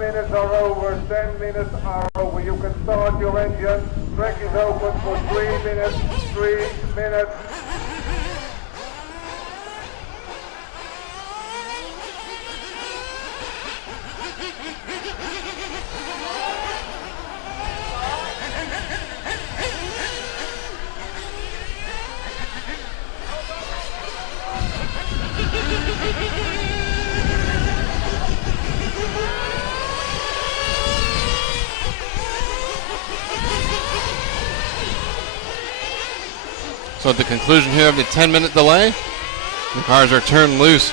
minutes are over. 10 minutes are over. You can start your engine. Track is open for 3 minutes. 3 minutes. So at the conclusion here of the 10-minute delay, the cars are turned loose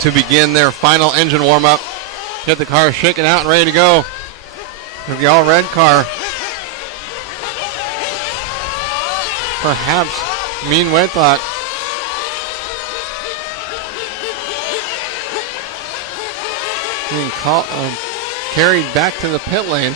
to begin their final engine warm-up. Get the car shaken out and ready to go. The all-red car. Perhaps Mean Whitlock. Being carried back to the pit lane.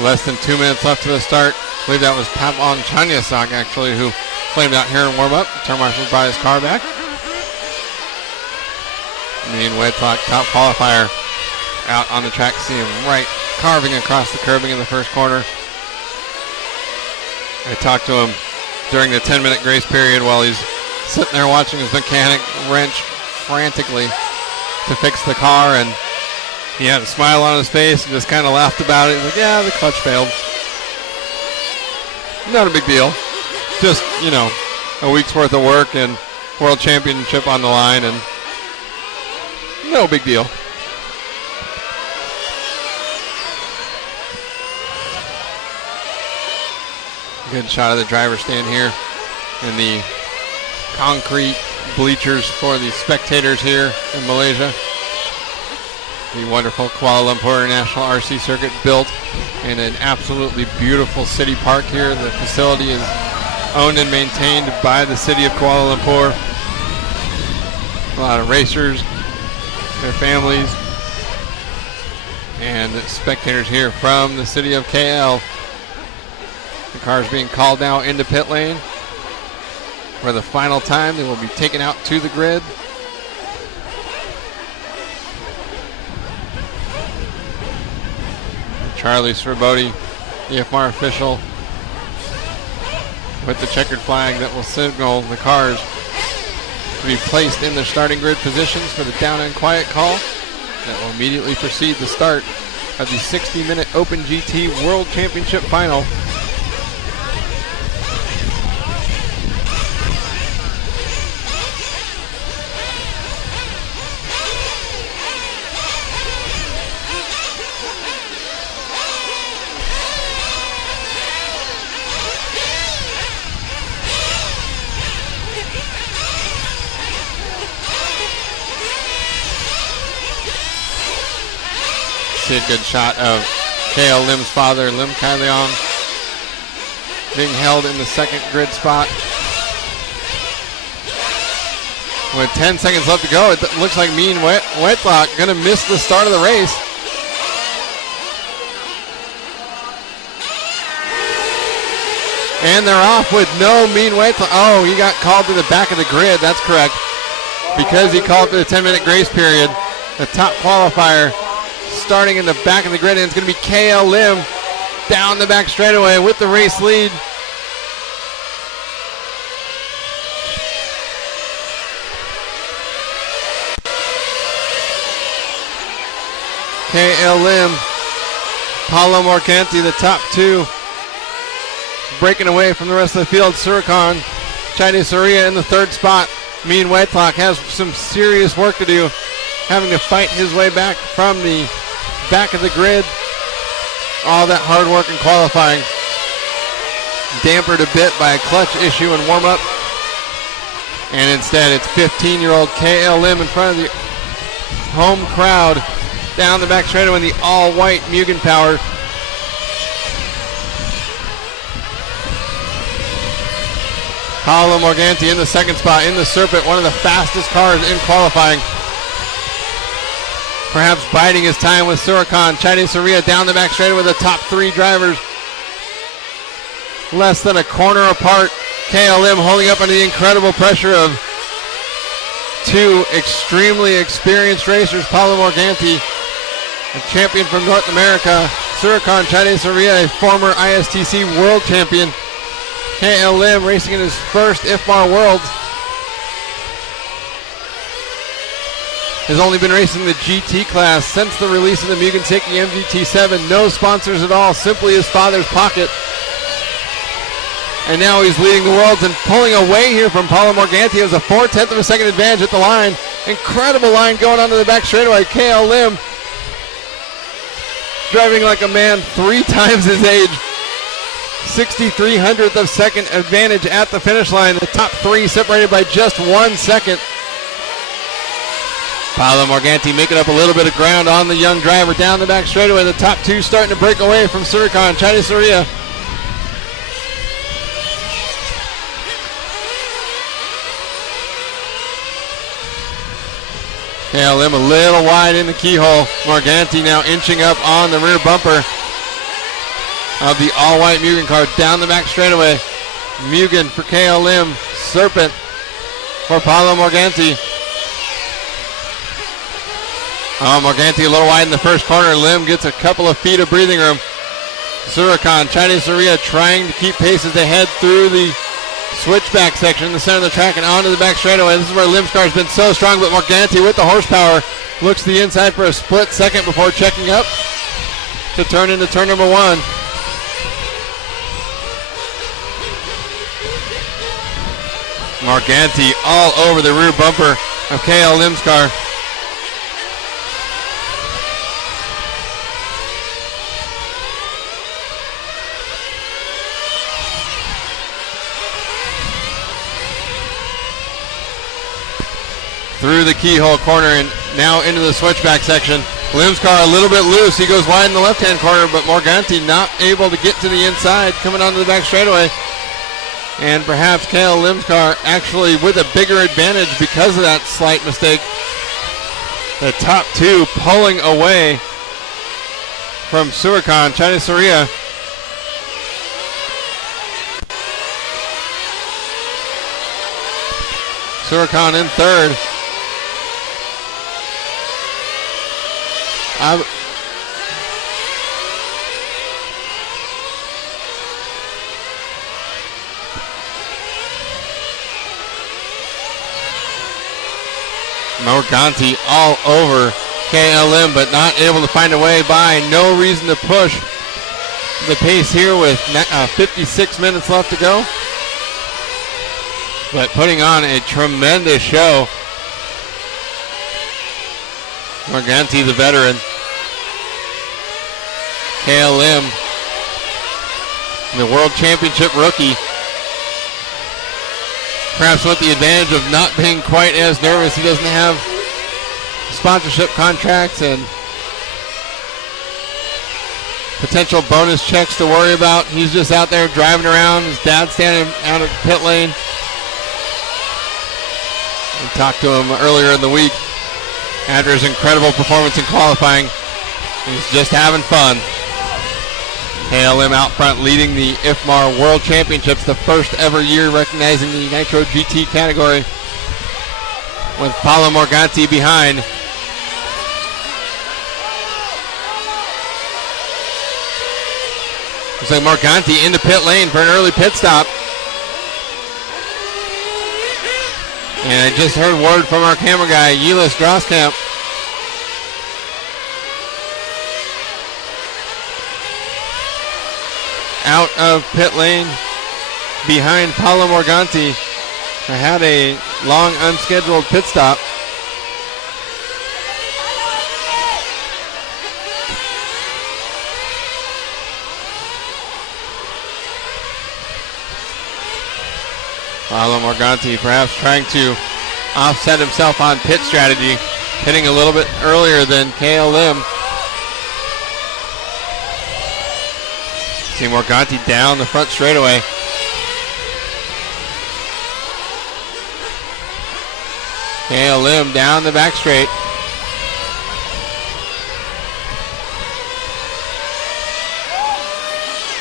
Less than 2 minutes left to the start. I believe that was Pavon Chanyasak actually who flamed out here in warm-up. Turn Marshall's brought his car back. Mean Whitlock, top qualifier, out on the track. See him right carving across the curbing in the first corner. I talked to him during the 10-minute grace period while he's sitting there watching his mechanic wrench frantically to fix the car, and he had a smile on his face and just kind of laughed about it. He's like, yeah, the clutch failed. Not a big deal. Just, you know, a week's worth of work and world championship on the line, and no big deal. Good shot of the driver's stand here and the concrete bleachers for the spectators here in Malaysia. The wonderful Kuala Lumpur International RC Circuit built in an absolutely beautiful city park here. The facility is owned and maintained by the city of Kuala Lumpur. A lot of racers, their families, and spectators here from the city of KL. The cars being called now into pit lane. For the final time, they will be taken out to the grid. Charlie Srabodi, the IFMAR official, with the checkered flag that will signal the cars to be placed in their starting grid positions for the down and quiet call that will immediately precede the start of the 60-minute Open GT World Championship Final. See a good shot of KL Lim's father, Lim Kai Leong, being held in the second grid spot. With 10 seconds left to go, it looks like Mean Whitlock going to miss the start of the race. And they're off with no Mean Whitlock. Oh, he got called to the back of the grid. That's correct. Because he called for the 10-minute grace period, the top qualifier starting in the back of the grid, and it's going to be KL Lim down the back straightaway with the race lead. KL Lim, Paulo Morcanti, the top two, breaking away from the rest of the field. Surakan, Chinese Surya in the third spot. Mean Whitlock has some serious work to do, having to fight his way back from the back of the grid. All that hard work in qualifying. dampered a bit by a clutch issue in warm-up. And instead, it's 15-year-old KLM in front of the home crowd down the back straightaway in the all-white Mugen Power. Paolo Morganti in the second spot in the Serpent, one of the fastest cars in qualifying. Perhaps biding his time with Surakan. Chinese Saria down the back straightaway with the top three drivers. Less than a corner apart. KLM holding up under the incredible pressure of two extremely experienced racers. Paolo Morganti, a champion from North America. Surakan Chinese Saria, a former ISTC world champion. KLM racing in his first IFMAR Worlds. Has only been racing the GT class since the release of the Mugen Seiki MGT7. No sponsors at all, simply his father's pocket. And now he's leading the worlds and pulling away here from Paolo Morganti. He has a 4/10 of a second advantage at the line. Incredible line going onto the back straightaway. KLM driving like a man 3 times his age. 63/100th of second advantage at the finish line. The top three separated by just 1 second. Paolo Morganti making up a little bit of ground on the young driver down the back straightaway. The top two starting to break away from Surakan Chinese Saria. KLM a little wide in the keyhole. Morganti now inching up on the rear bumper of the all-white Mugen car down the back straightaway. Mugen for KLM, Serpent for Paolo Morganti. Morganti a little wide in the first corner. Lim gets a couple of feet of breathing room. Surakan Chinese Saria trying to keep pace as they head through the switchback section in the center of the track and onto the back straightaway. This is where Lim's car has been so strong, but Morganti with the horsepower looks to the inside for a split second before checking up to turn into turn number one. Morganti all over the rear bumper of KL Lim's car. Through the keyhole corner and now into the switchback section. Lim's car a little bit loose. He goes wide in the left-hand corner, but Morganti not able to get to the inside, coming onto the back straightaway. And perhaps KL Lim's car actually with a bigger advantage because of that slight mistake. The top two pulling away from Surakan Chinese Saria. Surakan in third. Morganti all over KLM, but not able to find a way by. No reason to push the pace here with 56 minutes left to go. But putting on a tremendous show. Morganti, the veteran. KLM, the World Championship rookie. Perhaps with the advantage of not being quite as nervous. He doesn't have sponsorship contracts and potential bonus checks to worry about. He's just out there driving around. His dad's standing out of the pit lane. We talked to him earlier in the week after his incredible performance in qualifying. He's just having fun. KLM out front leading the IFMAR World Championships, the first ever year recognizing the Nitro GT category, with Paolo Morganti behind. Looks like Morganti into pit lane for an early pit stop. And I just heard word from our camera guy, Yilis Groskamp. Out of pit lane behind Paolo Morganti. I had a long unscheduled pit stop. Paolo Morganti perhaps trying to offset himself on pit strategy, hitting a little bit earlier than KLM. See Morganti down the front straightaway. KLM down the back straight.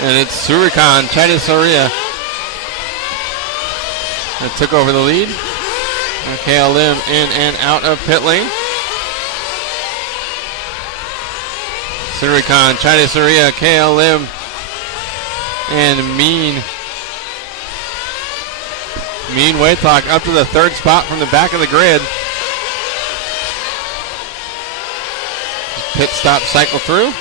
And it's Surikan Chaidesaria that took over the lead. And KLM in and out of pit lane. Surikan Chaidesaria, KLM, and Mean Waythok up to the third spot from the back of the grid. Pit stop cycle through.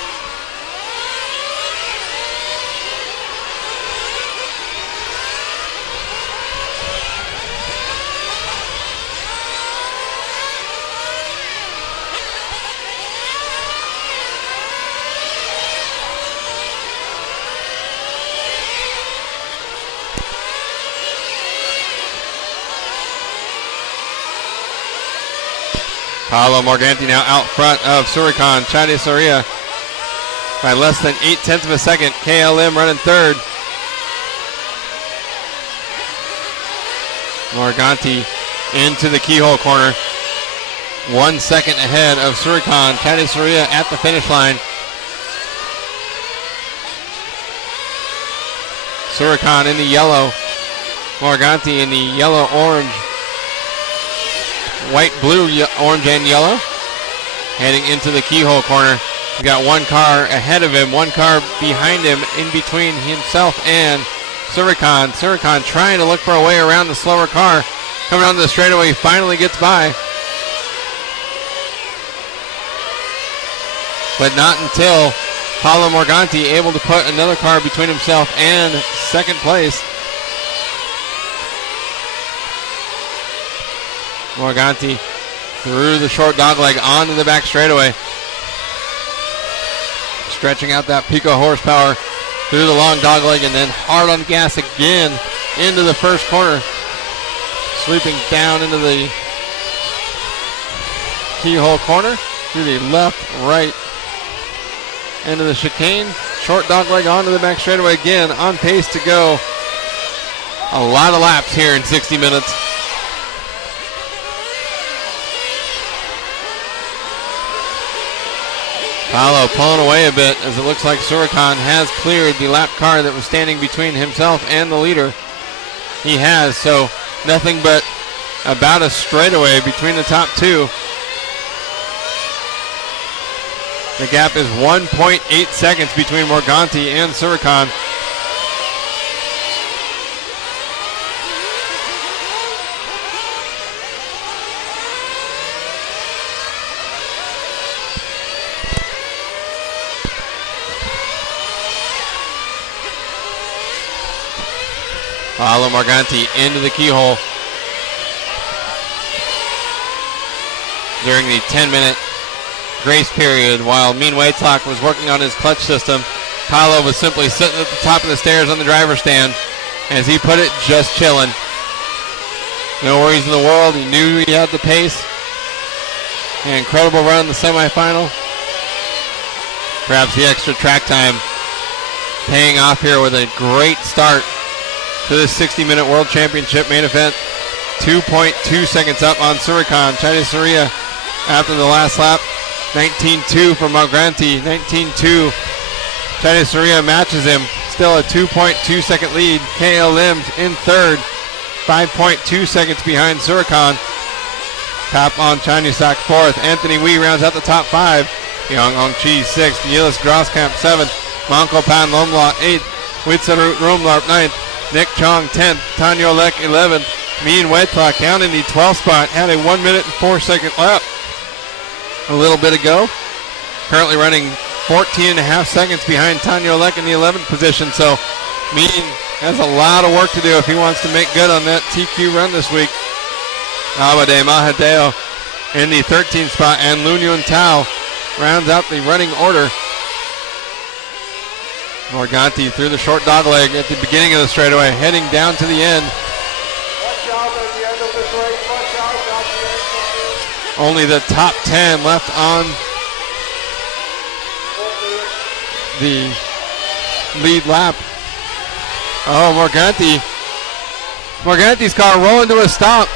Paolo Morganti now out front of Surikan Chaidesaria by less than 0.8 of a second. KLM running third. Morganti into the keyhole corner. 1 second ahead of Surikan Chaidesaria at the finish line. Surikan in the yellow. Morganti in the yellow-orange. White, blue, orange, and yellow. Heading into the keyhole corner. We got one car ahead of him, one car behind him, in between himself and Surikan. Surikan trying to look for a way around the slower car. Coming onto the straightaway, finally gets by. But not until Paolo Morganti able to put another car between himself and second place. Morganti through the short dogleg onto the back straightaway. Stretching out that pico horsepower through the long dogleg and then hard on gas again into the first corner. Sweeping down into the keyhole corner through the left, right, into the chicane. Short dogleg onto the back straightaway again, on pace to go a lot of laps here in 60 minutes. Paolo pulling away a bit as it looks like Surikan has cleared the lap car that was standing between himself and the leader. He has, so nothing but about a straightaway between the top two. The gap is 1.8 seconds between Morganti and Surikan. Paolo Morganti into the keyhole during the 10-minute grace period while Mean Waytalk was working on his clutch system. Paolo was simply sitting at the top of the stairs on the driver's stand, as he put it, just chilling. No worries in the world. He knew he had the pace. An incredible run in the semifinal. Perhaps the extra track time paying off here with a great start to this 60-minute World Championship main event. 2.2 seconds up on Surikan Chaidesaria after the last lap. 19.2 for Morganti. 19.2. Chaidesaria matches him. Still a 2.2 second lead. KLM's in third. 5.2 seconds behind Surikan. Top on Chanisak fourth. Anthony Wee rounds out the top five. Yang Ong Chi sixth. Yilis Groskamp seventh. Manko Pan Lomla eighth. Witsarut Rumlarp ninth. Nick Chong 10th, Tanyo Lek 11th. Mean Waytalk down in the 12th spot. Had a 1 minute and 4 second lap a little bit ago. Currently running 14.5 seconds behind Tanyo Lek in the 11th position. So Mean has a lot of work to do if he wants to make good on that TQ run this week. Abade Mahadeo in the 13th spot, and Lunyun Tao rounds out the running order. Morganti through the short dogleg at the beginning of the straightaway, heading down to the end. the train, watch out at the end. Only the top 10 left on the lead lap. Oh, Morganti's car rolling to a stop.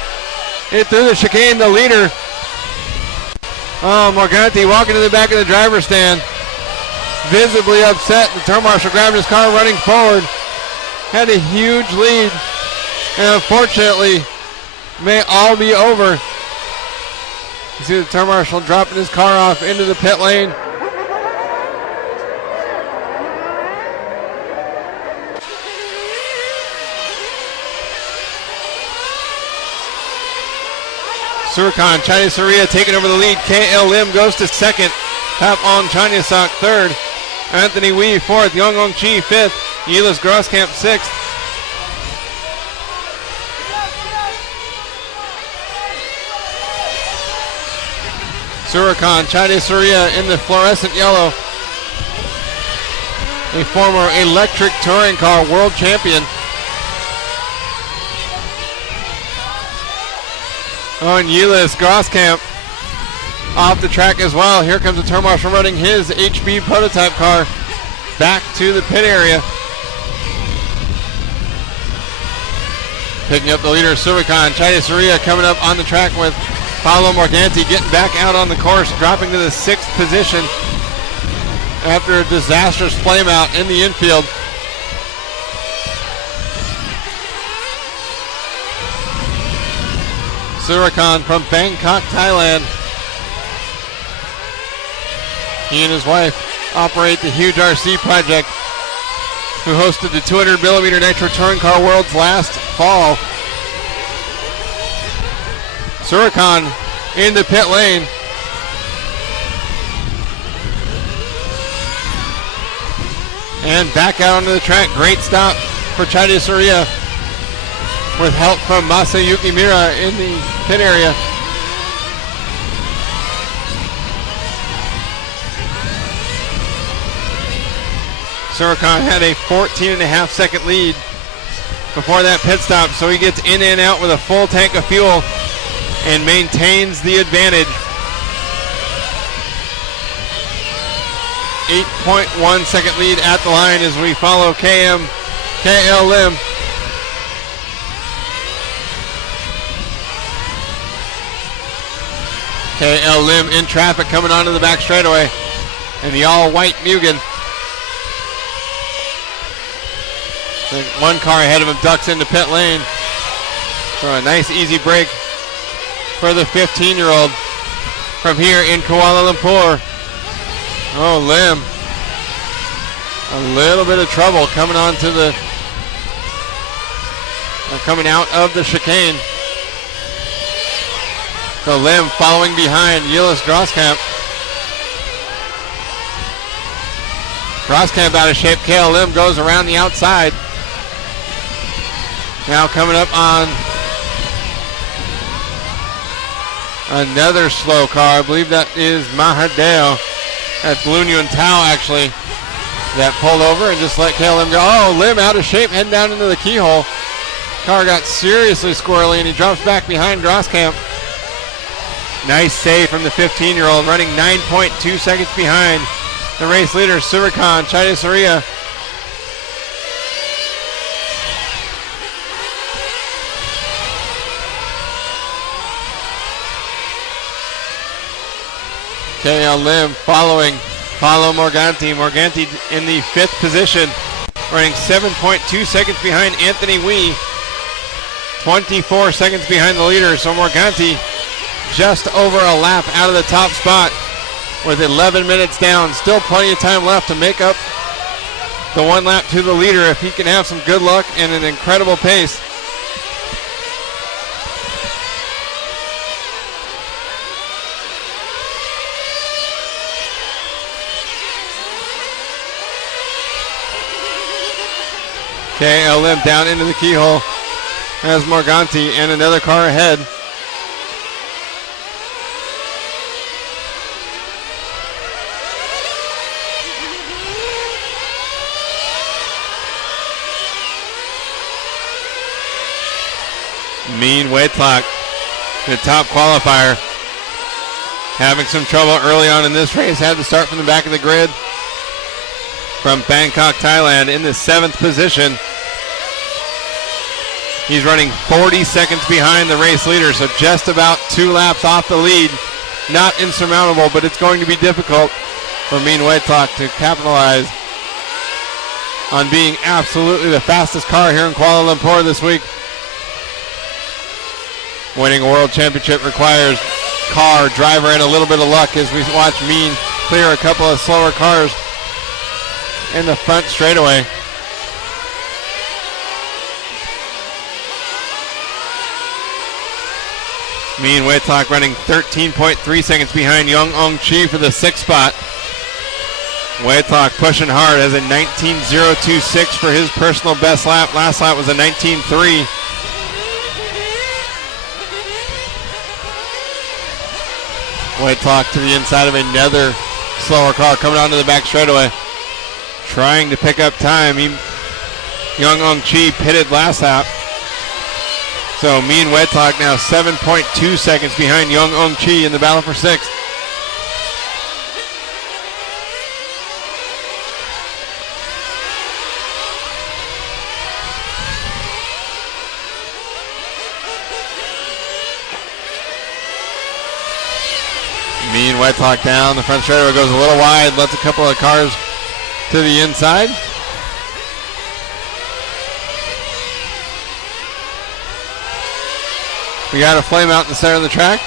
It through the chicane, the leader. Oh, Morganti walking to the back of the driver's stand. Visibly upset. The turn marshal grabbed his car running forward. Had a huge lead. And unfortunately, may all be over. You see the turn marshal dropping his car off into the pit lane. Surkan, China Saria taking over the lead. KL Lim goes to second. Tap on Chanyasak third. Anthony Wee fourth. Yong Ong Chi fifth. Yilas Grosskamp sixth. Surkan, China Saria in the fluorescent yellow. A former electric touring car world champion. Oh, and Yilas Grosskamp off the track as well. Here comes the turn marshal running his HB prototype car back to the pit area. Picking up the leader, Surkan. China Saria coming up on the track with Paolo Morganti getting back out on the course, dropping to the 6th position after a disastrous flameout in the infield. Surkan from Bangkok, Thailand. He and his wife operate the huge RC project, who hosted the 200mm Nitro Touring Car Worlds last fall. Surkan in the pit lane. And back out onto the track. Great stop for China Saria with help from Masayuki Mira in the pit area. Surkan had a 14.5 second lead before that pit stop, so he gets in and out with a full tank of fuel and maintains the advantage. 8.1 second lead at the line as we follow KL Lim. KL Lim in traffic coming onto the back straightaway in the all-white Mugen. One car ahead of him ducks into pit lane for a nice easy break for the 15-year-old from here in Kuala Lumpur. Oh, Lim. A little bit of trouble coming onto the, coming out of the chicane. So Lim following behind Yilas Grosskamp. Grosskamp out of shape. KL Lim goes around the outside. Now coming up on another slow car. I believe that is Mahadeo. That's Blue Nguyen Tao actually that pulled over and just let KL Lim go. Oh, Lim out of shape heading down into the keyhole. Car got seriously squirrely and he drops back behind Grosskamp. Nice save from the 15-year-old, running 9.2 seconds behind the race leader, Surkan, China Saria. KL Lim following Paolo Morganti. Morganti in the 5th position, running 7.2 seconds behind Anthony Wee. 24 seconds behind the leader, so Morganti just over a lap out of the top spot with 11 minutes down. Still plenty of time left to make up the 1 lap to the leader if he can have some good luck and an incredible pace. KL Lim down into the keyhole as Morganti and another car ahead. Mean weight clock. the top qualifier. Having some trouble early on in this race. Had to start from the back of the grid. From Bangkok, Thailand in the 7th position. He's running 40 seconds behind the race leader, so just about 2 laps off the lead. Not insurmountable, but it's going to be difficult for Minh Huaythoc to capitalize on being absolutely the fastest car here in Kuala Lumpur this week. Winning a world championship requires car, driver, and a little bit of luck as we watch Minh clear a couple of slower cars in the front straightaway. Minh Huaythoc running 13.3 seconds behind Young Ong Chi for the 6th spot. Huaythoc pushing hard, has a 19.026 for his personal best lap. Last lap was a 19.3. Huaythoc to the inside of another slower car coming onto the back straightaway, trying to pick up time. Young Ong Chi pitted last lap. So Minh Huaythoc now 7.2 seconds behind Young Ong Chi in the battle for 6th. Minh Huaythoc down the front straightaway, goes a little wide, lets a couple of cars to the inside. We got a flame out in the center of the track.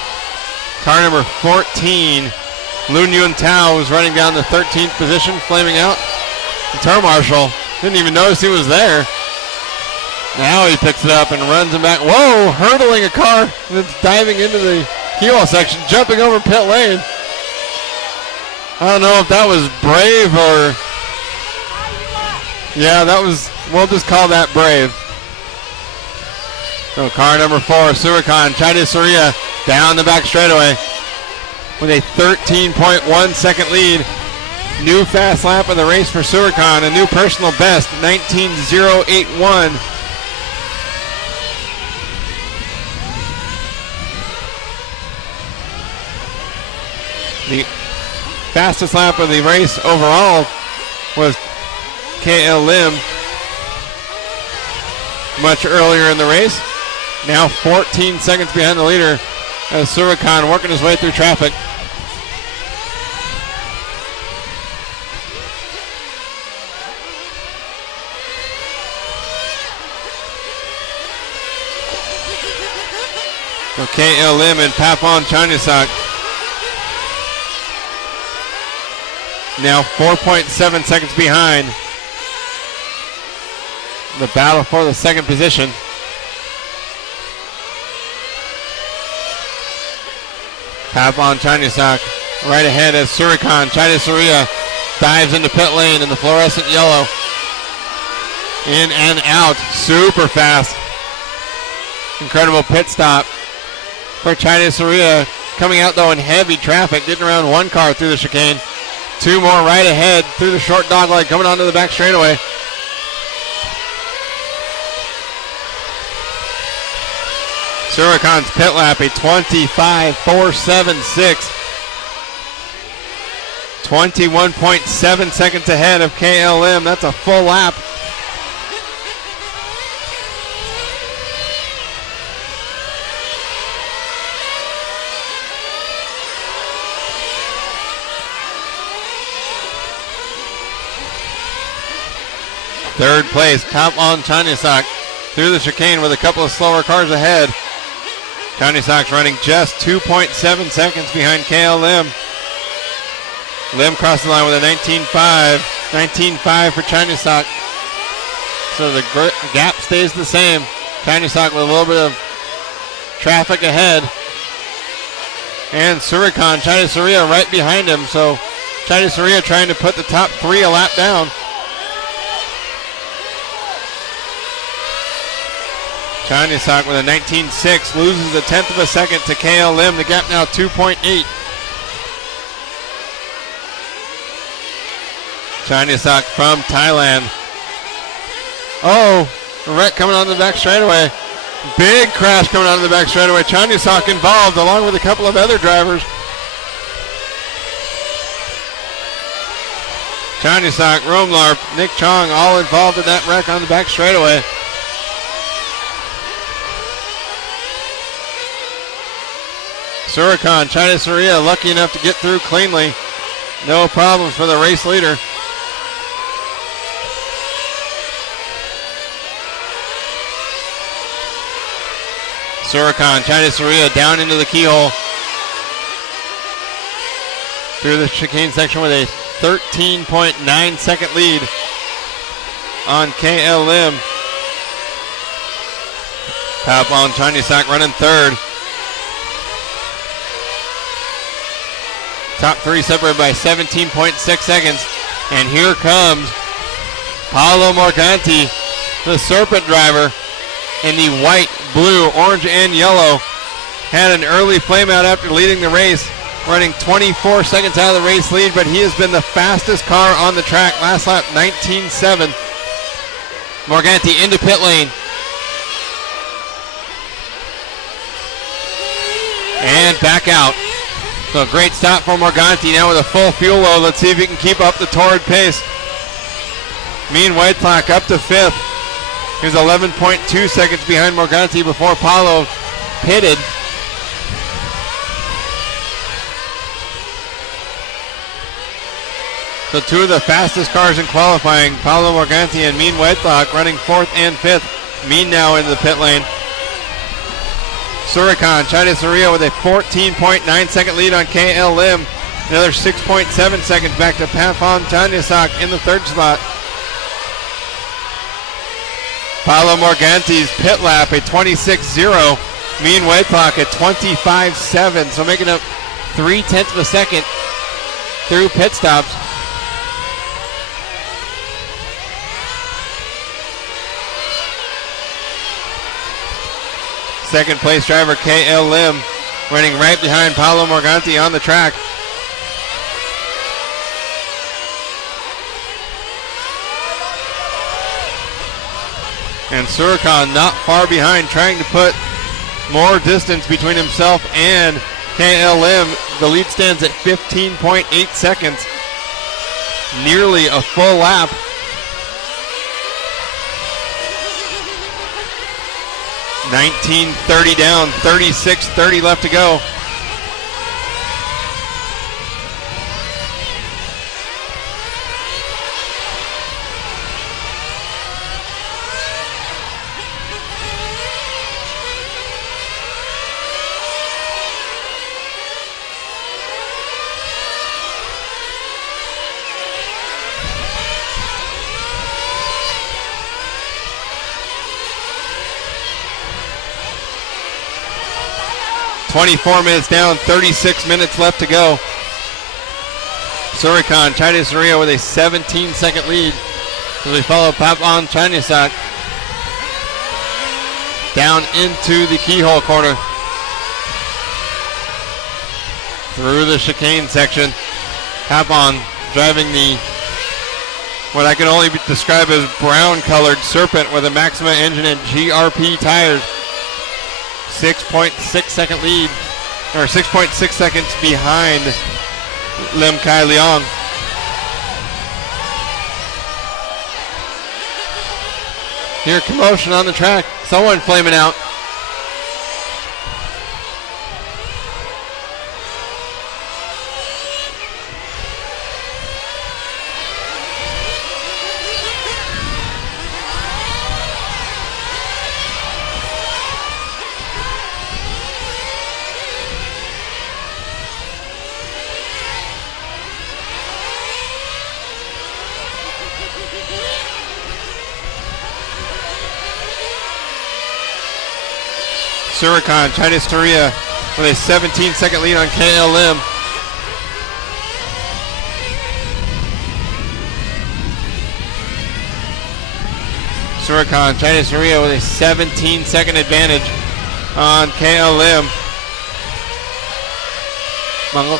Car number 14, Lun Yun Tao, was running down the 13th position, flaming out. The turn marshal didn't even notice he was there. Now he picks it up and runs him back. Whoa, hurdling a car that's diving into the keel section, jumping over pit lane. I don't know if that was brave or... Yeah, that was, we'll just call that brave. So car number 4, Surakan Chaidisuriya, down the back straightaway with a 13.1 second lead. New fast lap of the race for Surakan, a new personal best, 19.081. The fastest lap of the race overall was KL Lim much earlier in the race. Now 14 seconds behind the leader as Surakan working his way through traffic. So KL Lim and Papon Chanisak now 4.7 seconds behind. The battle for the 2nd position. Papon Chanisak right ahead as Surakan Chaidisuriya dives into pit lane in the fluorescent yellow. In and out, super fast. Incredible pit stop for Chaidisuriya. Coming out though in heavy traffic, getting around one car through the chicane. 2 more right ahead through the short dogleg, coming onto the back straightaway. Surakan's pit lap, a 25.476. 21.7 seconds ahead of KLM. That's a full lap. Third place, Papon Chanisak through the chicane with a couple of slower cars ahead. Chanisak's running just 2.7 seconds behind KL Lim. Lim crossed the line with a 19.5. 19.5 for Chanisak. So the gap stays the same. Chanisak with a little bit of traffic ahead. And Surakan Chaidisuriya right behind him. So Chaidisuriya trying to put the top 3 a lap down. Chanisak with a 19.6 loses a 1/10 of a second to KL Lim. The gap now 2.8. Chanisak from Thailand. Oh, a wreck coming on the back straightaway. Big crash coming out of the back straightaway. Chanyusak involved along with a couple of other drivers. Chanyusak, Romlarp, Nick Chong all involved in that wreck on the back straightaway. Surakan, China Surya lucky enough to get through cleanly. No problems for the race leader. Surakan, China Surya down into the keyhole. Through the chicane section with a 13.9 second lead on KLM. Papon Chanyusak running third. Top three separated by 17.6 seconds. And here comes Paolo Morganti, the Serpent driver, in the white, blue, orange, and yellow. Had an early flameout after leading the race, running 24 seconds out of the race lead, but he has been the fastest car on the track. Last lap, 19.7. Morganti into pit lane. And back out. So great stop for Morganti now with a full fuel load. Let's see if he can keep up the torrid pace. Mean Whitlock up to fifth. He was 11.2 seconds behind Morganti before Paulo pitted. So two of the fastest cars in qualifying, Paulo Morganti and Mean Whitlock, running fourth and fifth. Mean now into the pit lane. Surakan, China Surya with a 14.9 second lead on KLM. Another 6.7 seconds back to Papon Chanyusak in the third spot. Paolo Morganti's pit lap, a 26.0. Mean Whitlock at 25.7. So making up 0.3 of a second through pit stops. Second place driver KLM running right behind Paolo Morganti on the track. And Surakan not far behind, trying to put more distance between himself and KLM. The lead stands at 15.8 seconds. Nearly a full lap. 19:30 down, 36:30 left to go. .24 minutes down, 36 minutes left to go. Surakan, China Surya with a 17-second lead as we follow Papon Chanyusak down into the keyhole corner. Through the chicane section. Papon driving the, what I can only describe as brown-colored Serpent with a Maxima engine and GRP tires. 6.6 second lead, or 6.6 seconds behind Lim Kai Leong. Here, commotion on the track. Someone flaming out. Surakan, China Surya with a 17-second lead on KLM. Surakan, China Surya with a 17-second advantage on KLM. Mongol.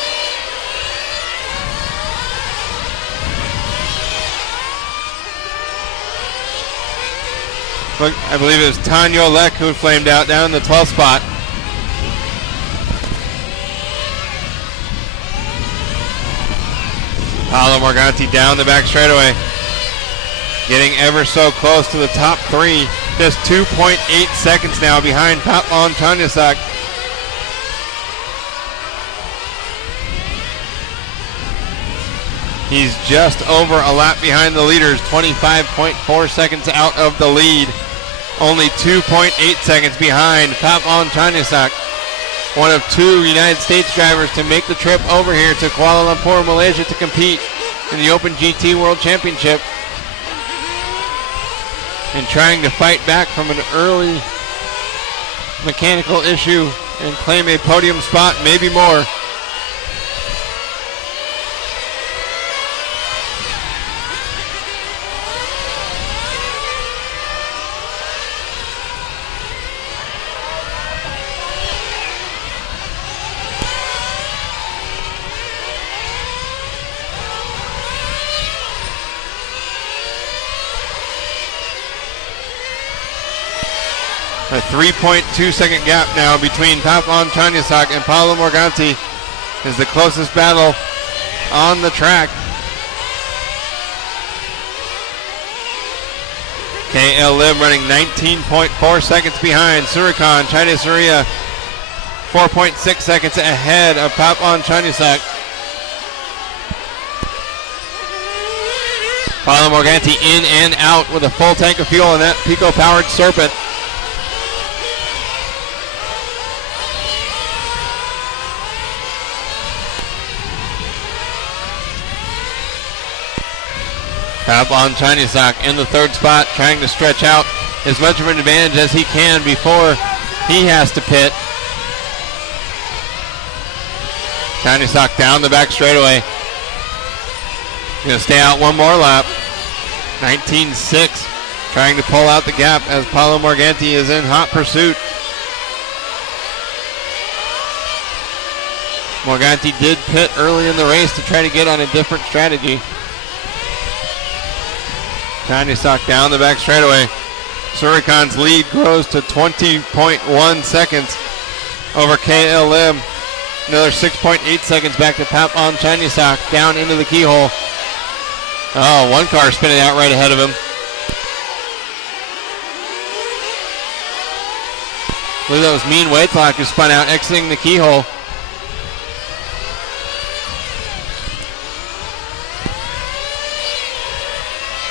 I believe it was Tanya Olek who flamed out down in the 12th spot. Paolo Morganti down the back straightaway. Getting ever so close to the top three. Just 2.8 seconds now behind Pavlon Chanyasak. He's just over a lap behind the leaders, 25.4 seconds out of the lead. Only 2.8 seconds behind Pavlon Chanyasak, one of two United States drivers to make the trip over here to Kuala Lumpur, Malaysia to compete in the Open GT World Championship. And trying to fight back from an early mechanical issue and claim a podium spot, maybe more. A 3.2 second gap now between Pavlon Chanyasak and Paolo Morganti is the closest battle on the track. KL Lim running 19.4 seconds behind. Surikan China Surya 4.6 seconds ahead of Pavlon Chanyasak. Paolo Morganti in and out with a full tank of fuel in that Pico-powered Serpent. Pavlon Chanyasak in the third spot, trying to stretch out as much of an advantage as he can before he has to pit. Chanyasak down the back straightaway. Going to stay out one more lap. 19.6, trying to pull out the gap as Paolo Morganti is in hot pursuit. Morganti did pit early in the race to try to get on a different strategy. Chanyasak down the back straightaway. Surikan's lead grows to 20.1 seconds over KL Lim. Another 6.8 seconds back to Pavlon Chanyasak down into the keyhole. Oh, one car spinning out right ahead of him. I believe that was Mean Wayclock who spun out, exiting the keyhole.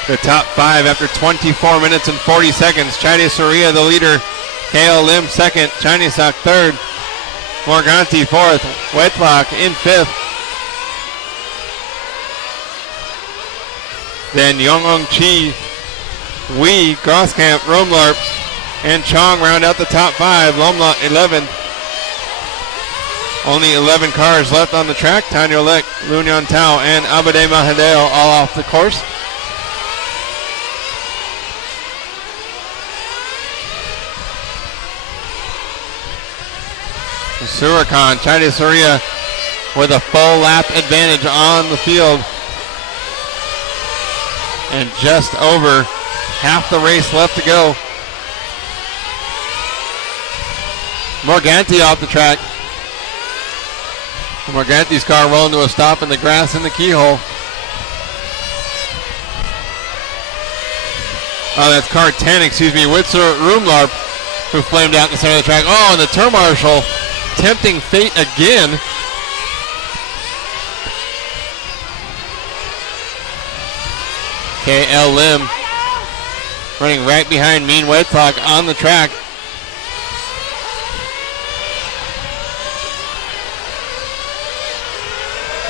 The top five after 24 minutes and 40 seconds. China Surya the leader. KL Lim second. Chanyasak third. Morganti fourth. Wetlock in fifth. Then Yongong Chi, Wee, Grosskamp, Romlarp, and Chong round out the top five. Lomla 11th. Only 11 cars left on the track. Tanya Lek, Lunyan Tao, and Abade Mahadeo all off the course. Surikan, China Surya with a full lap advantage on the field. And just over half the race left to go. Morganti off the track. Morganti's car rolling to a stop in the grass in the keyhole. Oh, that's car 10, Witzer Roomlarp, who flamed out in the center of the track. Oh, and the turn marshal tempting fate again. KL Lim running right behind Mean Wetlock on the track.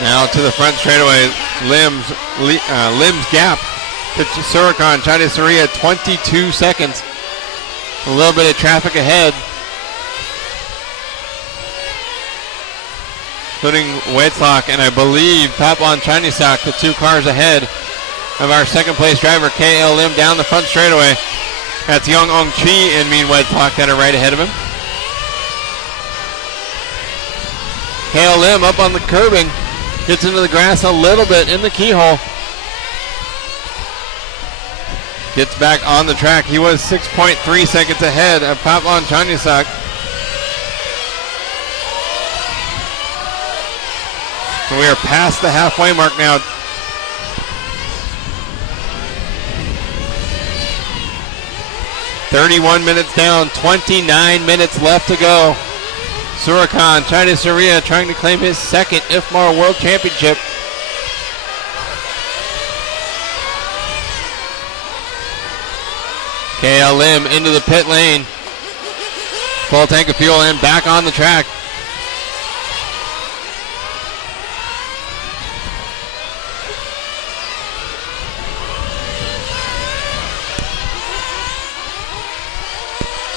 Now to the front straightaway. Lim's gap to Surikan, China Surya, 22 seconds. A little bit of traffic ahead. Including Wetlock and I believe Pavlon Chanyasak, the two cars ahead of our second place driver, KL Lim, down the front straightaway. That's Young Ong Chi and Mean Wetlock that are right ahead of him. KL Lim up on the curbing, gets into the grass a little bit in the keyhole. gets back on the track. He was 6.3 seconds ahead of Papon Chanysak. So we are past the halfway mark now. "31 minutes down, 29 minutes left to go." Surakan Chayna trying to claim his second IFMAR World Championship. KL Lim into the pit lane. Full tank of fuel and back on the track.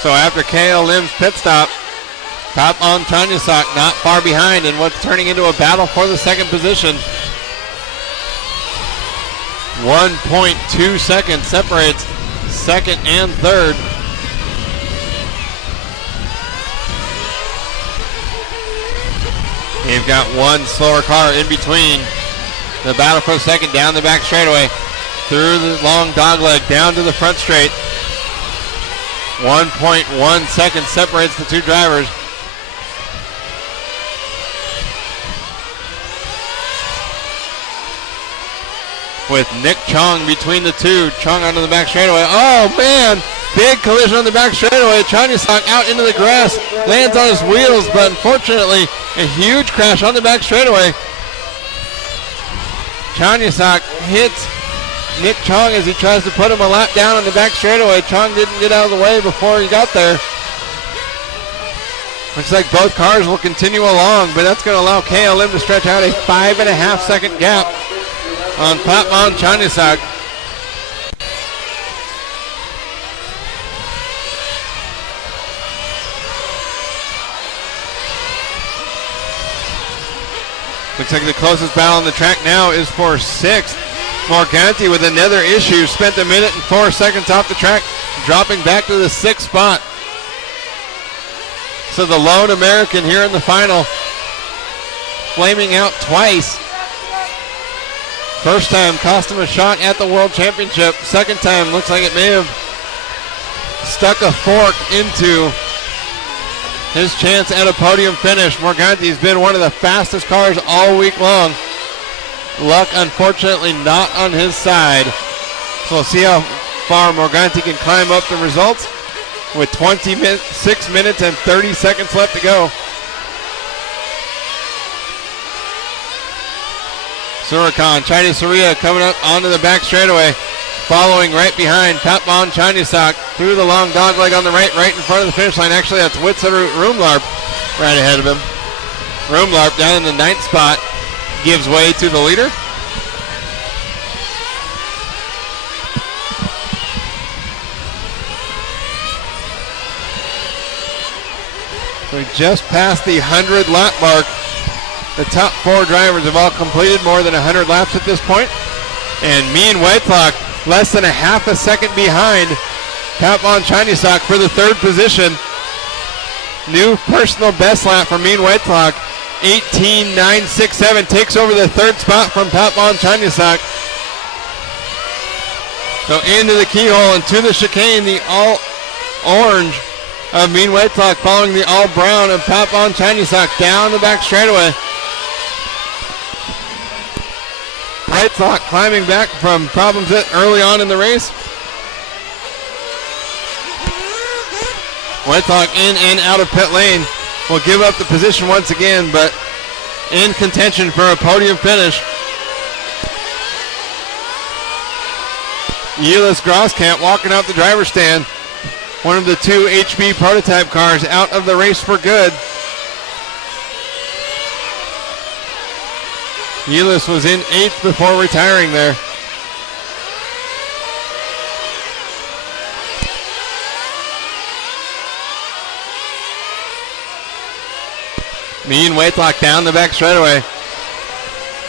So after KL Lim's pit stop, Papon Chanysak not far behind in what's turning into a battle for the second position. 1.2 seconds separates second and third. They've got one slower car in between. The battle for second down the back straightaway, through the long dogleg, down to the front straight. 1.1 seconds separates the two drivers. With Nick Chong between the two. Chong onto the back straightaway. Oh man! Big collision on the back straightaway. Chanysak out into the grass. Lands on his wheels, but unfortunately a huge crash on the back straightaway. Chanysak hits Nick Chong as he tries to put him a lap down on the back straightaway. Chong didn't get out of the way before he got there. Looks like both cars will continue along, but that's going to allow KLM to stretch out a 5.5 second gap on Papon Chanysak. Looks like the closest battle on the track now is for sixth. Morganti with another issue, spent 1 minute and 4 seconds off the track, dropping back to the sixth spot. So the lone American here in the final, flaming out twice. First time cost him a shot at the World Championship. Second time looks like it may have stuck a fork into his chance at a podium finish. Morganti's been one of the fastest cars all week long. Luck, unfortunately, not on his side. So we'll see how far Morganti can climb up the results with 26 minutes and 30 seconds left to go. Surakan, Chinese Saria coming up onto the back straightaway, following right behind Papon Chanysak through the long dogleg on the right in front of the finish line. Actually, that's Witserut Roomlarp right ahead of him. Roomlarp down in the 9th spot gives way to the leader. We just passed the 100 lap mark. The top 4 drivers have all completed more than 100 laps at this point. And Mean Whitelock less than a half a second behind Papon Chanysak for the third position. New personal best lap for Mean Whitelock. 18.967 takes over the third spot from Papon Chanysak. So into the keyhole and to the chicane, the all orange of Mean Whitelock following the all brown of Papon Chanysak down the back straightaway. Whitelock climbing back from problems early on in the race. Whitelock in and out of pit lane will give up the position once again, but in contention for a podium finish. Yelis Grosskamp walking out the driver's stand. One of the 2 HB prototype cars out of the race for good. Yelis was in 8th before retiring there. Mean Whitelock down the back straightaway.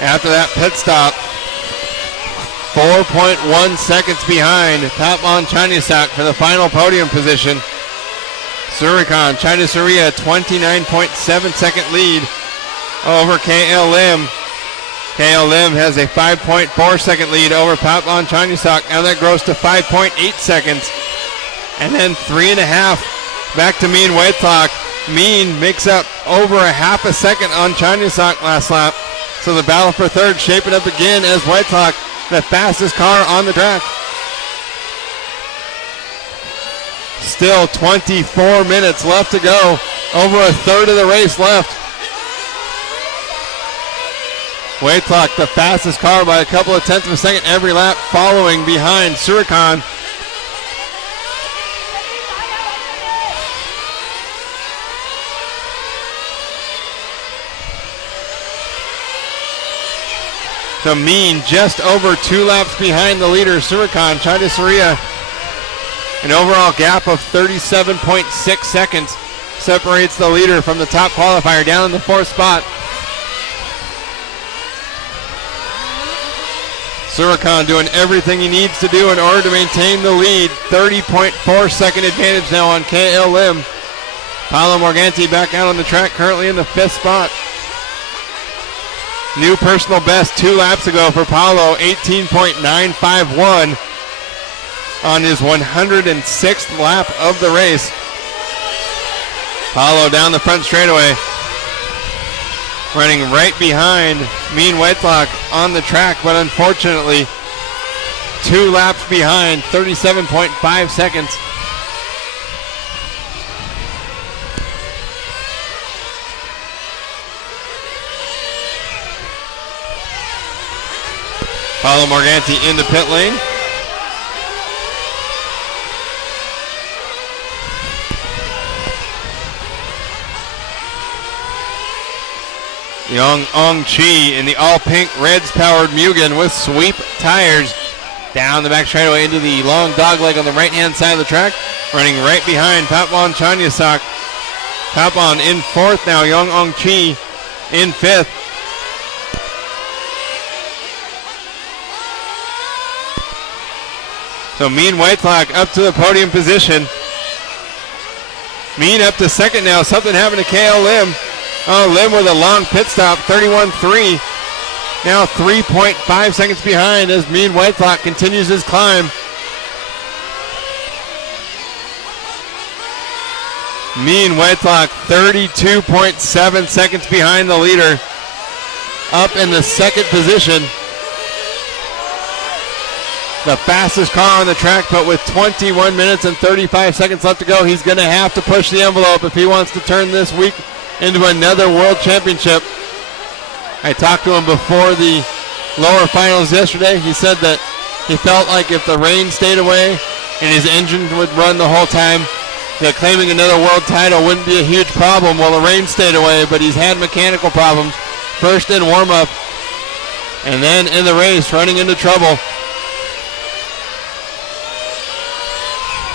After that pit stop, 4.1 seconds behind Papon Chanysak for the final podium position. Surakan, China Saria, 29.7 second lead over KLM. KL Lim has a 5.4 second lead over Papon Chanyusak. Now that grows to 5.8 seconds. And then 3.5 back to Mean Whitelock. Mean makes up over a half a second on Chanyusak last lap. So the battle for third shaping up again as Whitelock, the fastest car on the track. Still 24 minutes left to go. Over a third of the race left. Whitelock, the fastest car by a couple of tenths of a second every lap, following behind Surakan. So Mean just over 2 laps behind the leader, Surakan. China Surya, an overall gap of 37.6 seconds separates the leader from the top qualifier down in the 4th spot. Surakan doing everything he needs to do in order to maintain the lead. 30.4 second advantage now on KL Lim. Paolo Morganti back out on the track, currently in the 5th spot. New personal best 2 laps ago for Paolo, 18.951 on his 106th lap of the race. Paolo down the front straightaway, running right behind Mean Whitelock on the track, but unfortunately 2 laps behind, 37.5 seconds. Paolo Morganti in the pit lane. Young Ong Chi in the all-pink Reds-powered Mugen with sweep tires down the back straightaway into the long dogleg on the right-hand side of the track, running right behind Papon Chanyusak. Papon in 4th now, Young Ong Chi in 5th. So Mean Whitelock up to the podium position. Mean up to 2nd now. Something happened to KL Lim. Oh, Lim with a long pit stop, 31.3. Now 3.5 seconds behind as Mean Whitelock continues his climb. Mean Whitelock 32.7 seconds behind the leader. Up in the 2nd position. The fastest car on the track, but with 21 minutes and 35 seconds left to go, he's going to have to push the envelope if he wants to turn this week into another world championship. I talked to him before the lower finals yesterday. He said that he felt like if the rain stayed away and his engine would run the whole time, that claiming another world title wouldn't be a huge problem. Well, the rain stayed away, but he's had mechanical problems. First in warm-up, and then in the race, running into trouble.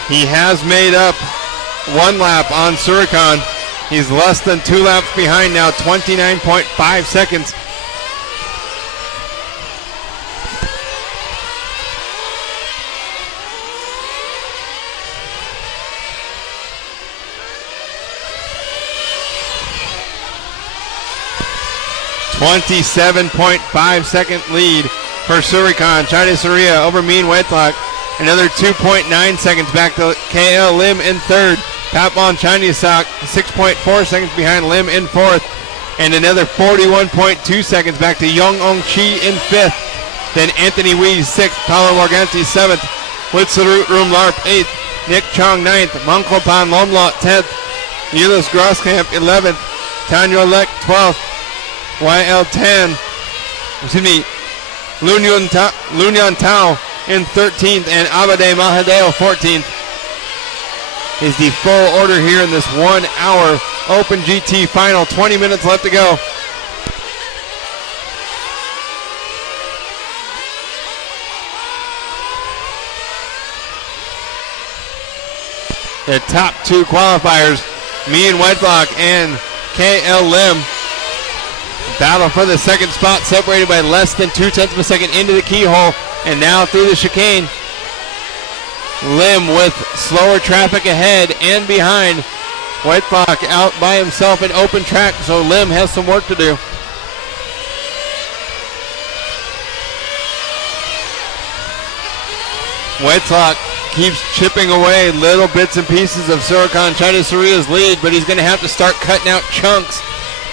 He has made up 1 lap on Surakan. He's less than 2 laps behind now, 29.5 seconds. .5-second lead for Surakan. China Surya over Mean Whitelock. Another 2.9 seconds back to KL Lim in 3rd. Papon Chanyusak 6.4 seconds behind Lim in 4th. And another 41.2 seconds back to Young Ong Chi in 5th. Then Anthony Wee 6th. Paolo Morganti 7th. Witsarut Rumlarp 8th. Nick Chong 9th. Mangkopan Lomlot 10th. Ulis Grosskamp 11th. Tanya Lek 12th. Lunyan Tao in 13th, and Abade Mahadeo 14th. Is the full order here in this 1 hour Open GT final. 20 minutes left to go. The top 2 qualifiers, Mean Whitelock and KL Lim. Battle for the 2nd spot, separated by less than 0.2 of a second into the keyhole, and now through the chicane. Lim with slower traffic ahead and behind. Whitelock out by himself in open track, so Lim has some work to do. Whitelock keeps chipping away little bits and pieces of Suricon China Suria's lead, but he's going to have to start cutting out chunks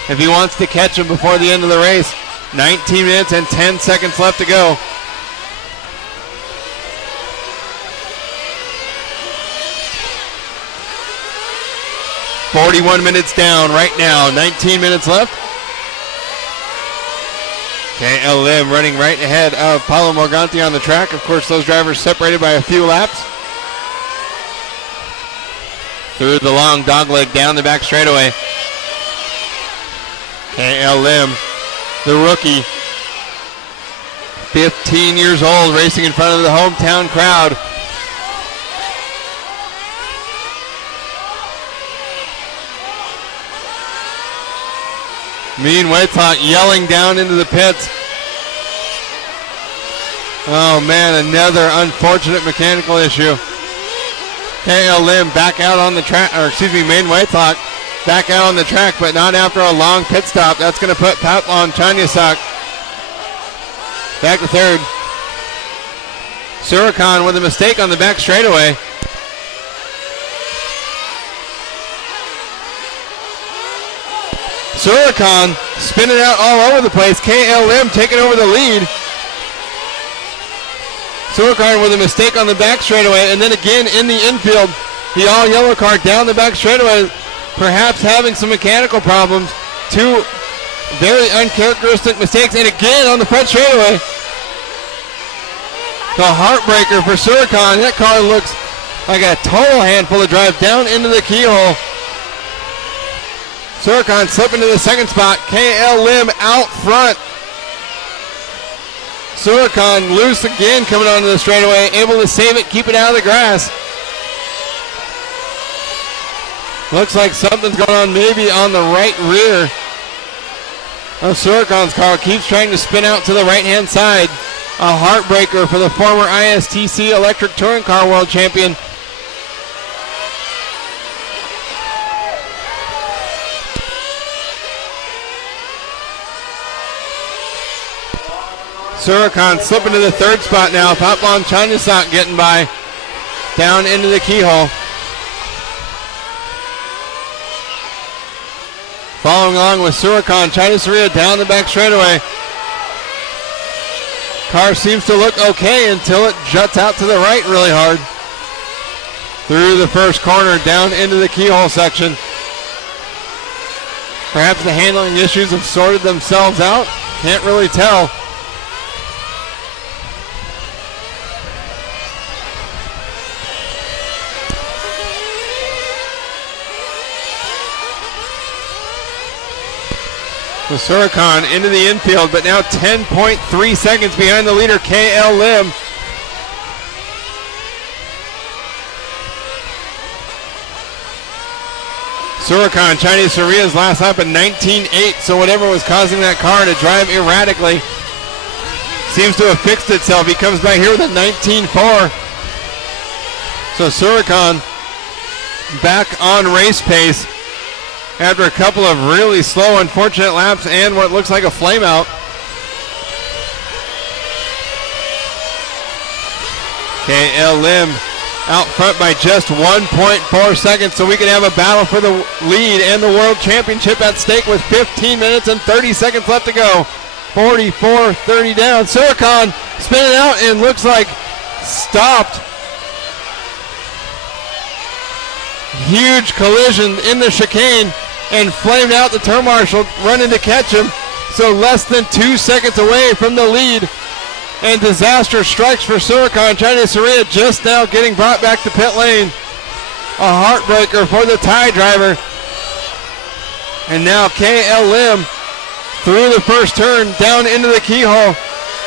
if he wants to catch him before the end of the race. 19 minutes and 10 seconds left to go. "41 minutes down right now, 19 minutes left. KLM running right ahead of Paulo Morganti on the track. Of course, those drivers separated by a few laps. Through the long dogleg down the back straightaway. KLM, the rookie, 15 years old, racing in front of the hometown crowd. Mean Whitelock yelling down into the pits. Oh man, another unfortunate mechanical issue. KLM back out on the track, or excuse me, Mean Whitelock back out on the track, but not after a long pit stop. That's going to put Patlon Chanyasak back to third. Suricon with a mistake on the back straightaway. Suricon spinning out all over the place. KLM taking over the lead. Suricon with a mistake on the back straightaway, and then again in the infield. The all yellow car down the back straightaway, perhaps having some mechanical problems. Two very uncharacteristic mistakes, and again on the front straightaway. The heartbreaker for Suricon. That car looks like a total handful to drive down into the keyhole. Suricon slipping to the second spot. KLM out front. Suricon loose again coming onto the straightaway, able to save it, keep it out of the grass. Looks like something's going on maybe on the right rear of Suricon's car. Keeps trying to spin out to the right-hand side. A heartbreaker for the former ISTC Electric Touring Car World Champion. Suricon slipping to the third spot now. Patlon Chanyasak getting by down into the keyhole. Following along with Suricon, China Suria down the back straightaway. Car seems to look okay until it juts out to the right really hard. Through the first corner, down into the keyhole section. Perhaps the handling issues have sorted themselves out. Can't really tell. So Suricon into the infield, but now 10.3 seconds behind the leader, KL Lim. Suricon, Chinese Suria's last lap at 19.8, so whatever was causing that car to drive erratically seems to have fixed itself. He comes back here with a 19.4. So Suricon back on race pace after a couple of really slow, unfortunate laps and what looks like a flame out. KL Lim out front by just 1.4 seconds, so we can have a battle for the lead and the world championship at stake with 15 minutes and 30 seconds left to go. 44-30 down. Suricon spinning out and looks like stopped. Huge collision in the chicane and flamed out the turn marshal running to catch him. So less than 2 seconds away from the lead. And disaster strikes for Suricon. China Suria just now getting brought back to pit lane. A heartbreaker for the tie driver. And now KL Lim through the first turn down into the keyhole.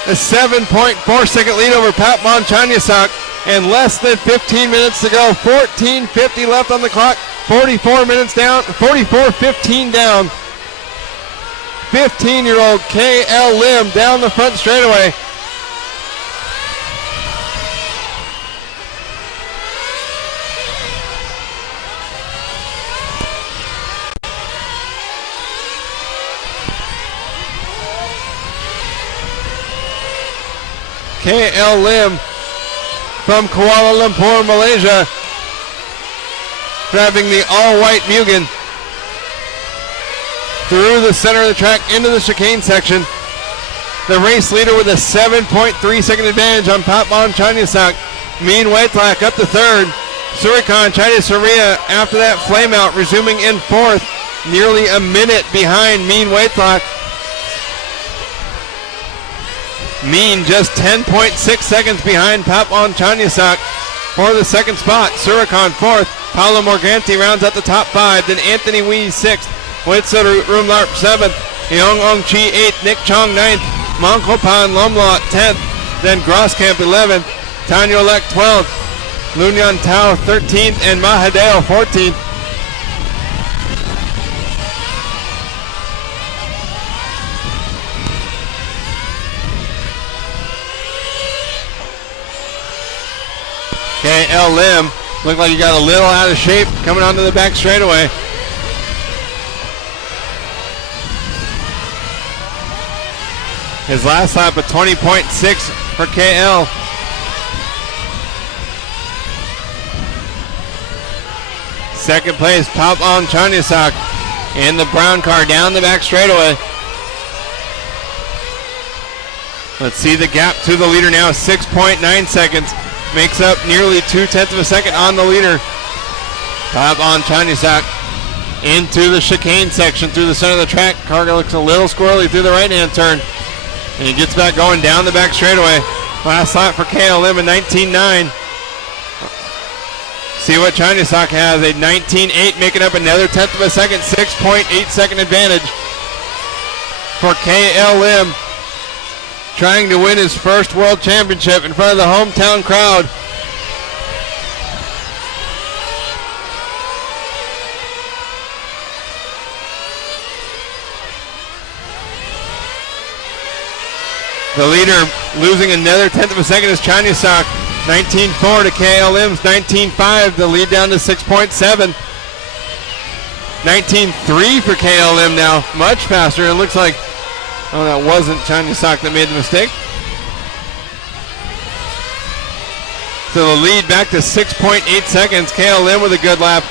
A 7.4 second lead over Pat Monchanyasak. And less than 15 minutes to go. 14:50 left on the clock. 44 minutes down. 44:15 down. 15-year-old KL Lim down the front straightaway. KL Lim from Kuala Lumpur, Malaysia, driving the all-white Mugen through the center of the track into the chicane section. The race leader with a 7.3 second advantage on Papon Chanyasak. Mean Waitlak up to third. Surikan Chaidesuria after that flameout resuming in fourth. Nearly a minute behind Mean Waitlak. Mean just 10.6 seconds behind Papon Chanyasak for the second spot. Surikan fourth. Paolo Morganti rounds out the top five. Then Anthony Wee sixth. Witsa Rumlarp seventh. Yong Ong Chi eighth. Nick Chong ninth. Mongkopan Lomlot 10th. Then Grosskamp 11th. Tanyo Lek 12th. Lunyan Tao 13th. And Mahadeo 14th. KL Lim looked like he got a little out of shape coming onto the back straightaway. His last lap of 20.6 for KL. Second place, Papon Chanyasak in the brown car down the back straightaway. Let's see the gap to the leader now, 6.9 seconds. Makes up nearly 2/10 of a second on the leader. Papon Chanyasak into the chicane section through the center of the track. Car looks a little squirrely through the right-hand turn. And he gets back going down the back straightaway. Last lap for KLM, a 19.9. See what Chanyasak has, a 19.8, making up another 10th of a second, 6.8 second advantage for KLM. Trying to win his first world championship in front of the hometown crowd. The leader losing another 10th of a second is Chanyasak. 19.4 to KLM's 19.5. The lead down to 6.7. 19.3 for KLM now. Much faster. It looks like, oh, that wasn't Chanyasak that made the mistake. So the lead back to 6.8 seconds. KLM with a good lap.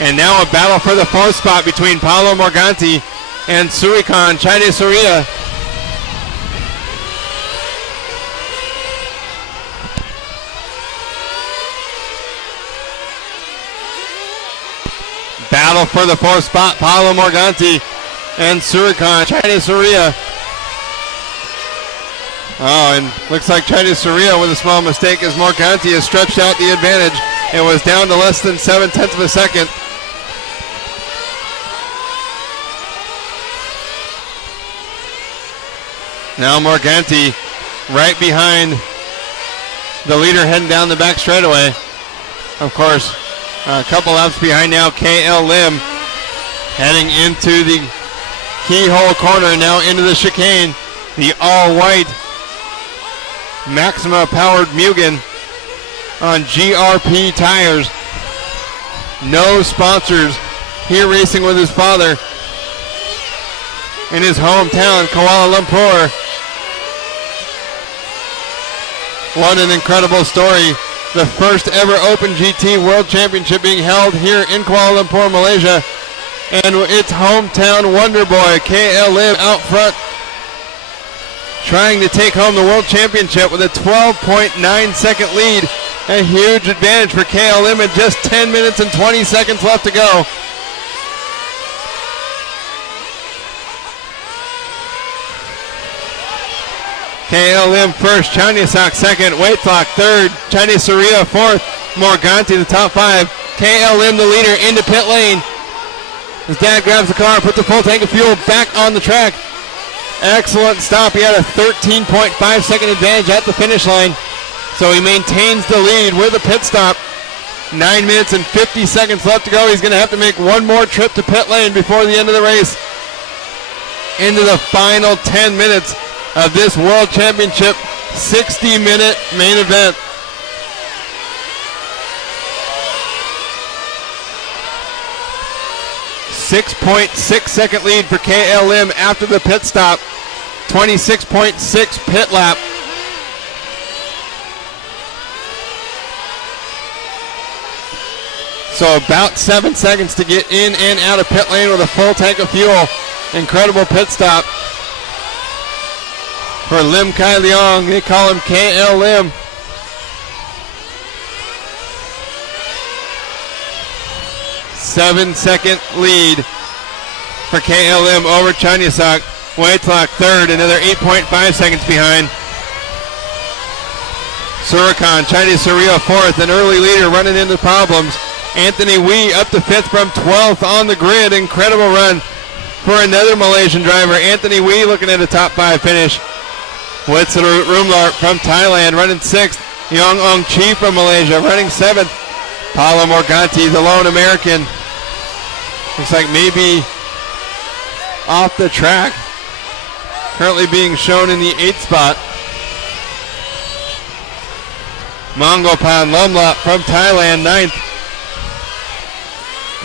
And now a battle for the fourth spot between Paolo Morganti and Surikan Chaidesuria. Battle for the fourth spot, Paolo Morganti and Surikan Chaidesuria. Oh, and looks like Chaidesuria with a small mistake as Morganti has stretched out the advantage. It was down to less than 7/10 of a second. Now Morganti right behind the leader heading down the back straightaway. Of course, a couple laps behind now, KL Lim heading into the keyhole corner, now into the chicane. The all-white Maxima powered Mugen on GRP tires. No sponsors, here racing with his father in his hometown, Kuala Lumpur. What an incredible story. The first ever Open GT World Championship being held here in Kuala Lumpur, Malaysia. And its hometown wonder boy, KL Lim, out front, trying to take home the World Championship with a 12.9 second lead. A huge advantage for KL Lim and just 10 minutes and 20 seconds left to go. KLM first, Chanyasak second, Waitlak third, Chaidesuria fourth, Morganti the top five. KLM the leader into pit lane. His dad grabs the car, puts a full tank of fuel back on the track. Excellent stop. He had a 13.5 second advantage at the finish line. So he maintains the lead with a pit stop. 9 minutes and 50 seconds left to go. He's going to have to make one more trip to pit lane before the end of the race. Into the final 10 minutes of this World Championship 60-minute main event. .6 second lead for KLM after the pit stop. 26.6 pit lap. So about 7 seconds to get in and out of pit lane with a full tank of fuel. Incredible pit stop for Lim Kai Leong. They call him KL Lim. Seven-second lead for KL Lim over Chanyasak. Whitelock third, another 8.5 seconds behind. Surakan, Chinese Surya fourth, an early leader running into problems. Anthony Wee up to fifth from 12th on the grid. Incredible run for another Malaysian driver. Anthony Wee looking at a top 5 finish. Wetzel Rumlar from Thailand running sixth. Yong Ong Chi from Malaysia running seventh. Paulo Morganti, the lone American. Looks like maybe off the track. Currently being shown in the 8th spot. Mongopan Lomlop from Thailand, 9th.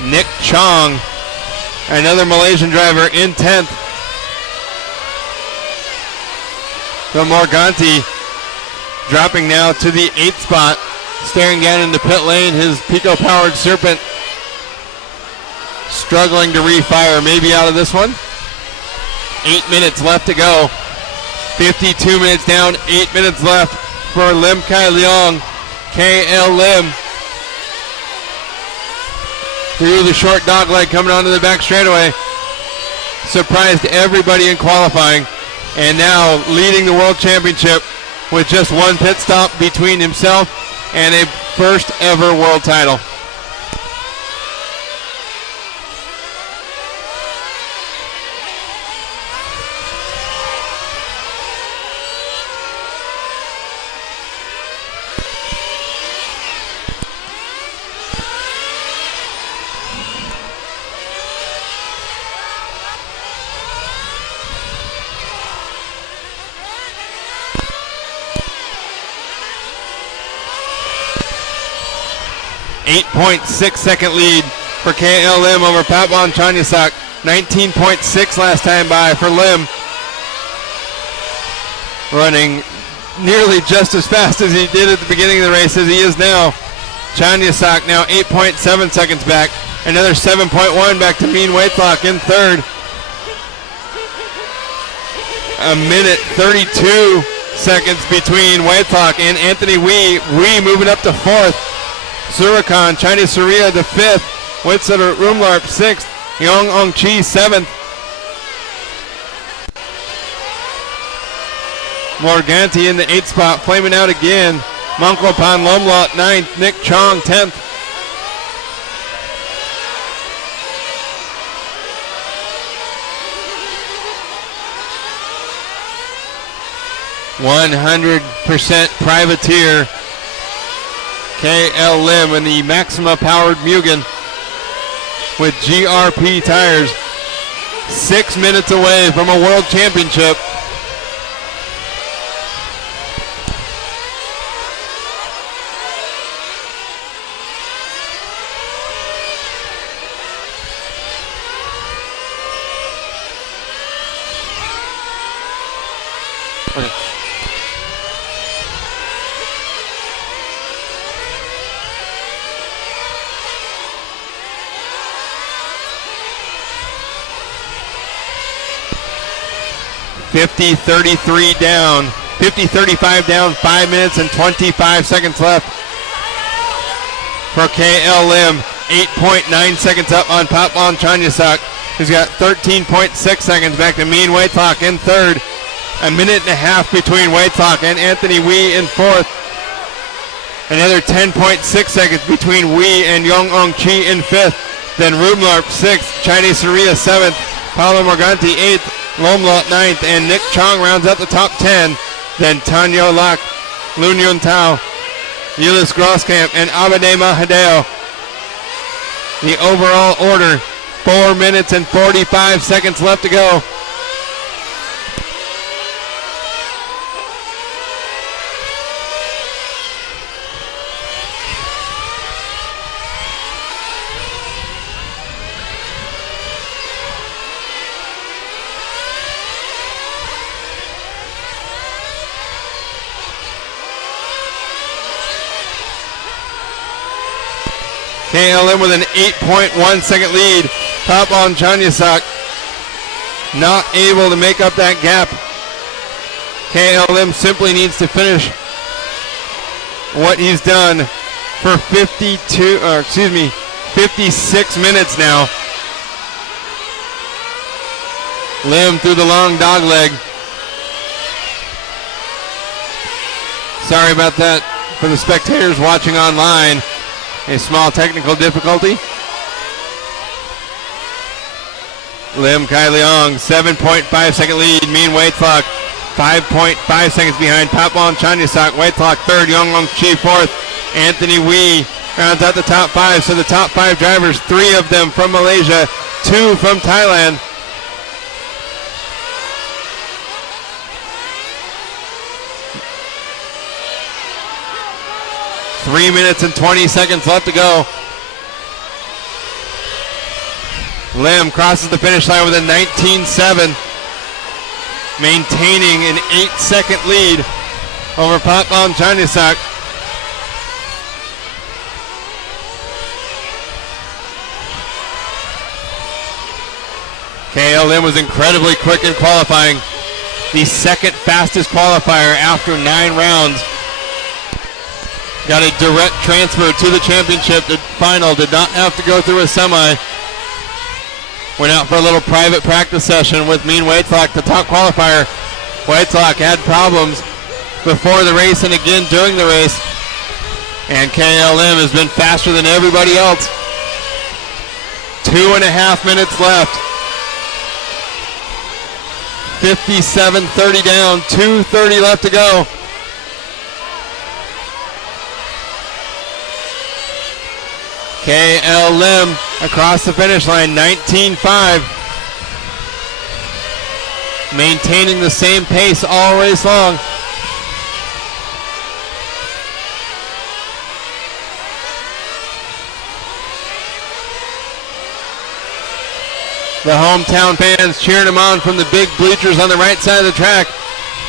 Nick Chong, another Malaysian driver, in 10th. So Morganti dropping now to the 8th spot. Staring down into pit lane, his Pico-powered Serpent struggling to refire, maybe out of this one. 8 minutes left to go. 52 minutes down, 8 minutes left for Lim Kai Leong. KL Lim through the short dog leg coming onto the back straightaway. Surprised everybody in qualifying, and now leading the World Championship with just one pit stop between himself and a first ever world title. .6-second lead for KL Lim over Patwan Chanyasak. 19.6 last time by for Lim. Running nearly just as fast as he did at the beginning of the race as he is now. Chanyasak now 8.7 seconds back. Another 7.1 back to Mean Waitlock in third. A minute 32 seconds between Waitlock and Anthony Wee. Wee moving up to fourth. Surakan, Chinese Surya to fifth. Witsutter Rumlarp sixth. Yong Ong Chi seventh. Morganti in the 8th spot, flaming out again. Mongkopan Lomlot 9th. Nick Chong 10th. .100% privateer KL Lim in the Maxima powered Mugen with GRP tires. 6 minutes away from a world championship. .50-33 down. 50-35 down. 5 minutes and 25 seconds left for KL Lim. 8.9 seconds up on Patwan Chanyasak, who's got 13.6 seconds back to Mean Waitlock in third. A minute and a half between Waitlock and Anthony Wee in fourth. Another 10.6 seconds between Wee and Yong Ong Chi in fifth. Then Rumlarp sixth. Chinese Surya seventh. Paulo Morganti eighth. Lomlot 9th, and Nick Chong rounds out the top 10. Then Tanyo Lak, Lun Yun Tao, Ulyss Grosskamp, and Abade Mahadeo. The overall order, 4 minutes and 45 seconds left to go. KLM with an 8.1 second lead. Papon Chanyasok not able to make up that gap. KLM simply needs to finish what he's done for 56 minutes now. Lim through the long dog leg. Sorry about that for the spectators watching online. A small technical difficulty. Lim Kai Leong, 7.5 second lead. Mean Waitlok, 5.5 seconds behind. Papon Chanyasok, Waitlok third. Yonglong Chi fourth. Anthony Wee rounds out the top five. So the top five drivers, 3 of them from Malaysia, 2 from Thailand. Three minutes and 20 seconds left to go. Lim crosses the finish line with a 19.7, maintaining an 8-second lead over Papon Chanyasok. KLM was incredibly quick in qualifying. The second fastest qualifier after 9 rounds. Got a direct transfer to the championship. The final did not have to go through a semi. Went out for a little private practice session with Mean Waitlok, the top qualifier. Waitlok had problems before the race and again during the race. And KLM has been faster than everybody else. 2.5 minutes left. 57:30 down, 2:30 left to go. KLM across the finish line, 19.5. Maintaining the same pace all race long. The hometown fans cheering him on from the big bleachers on the right side of the track.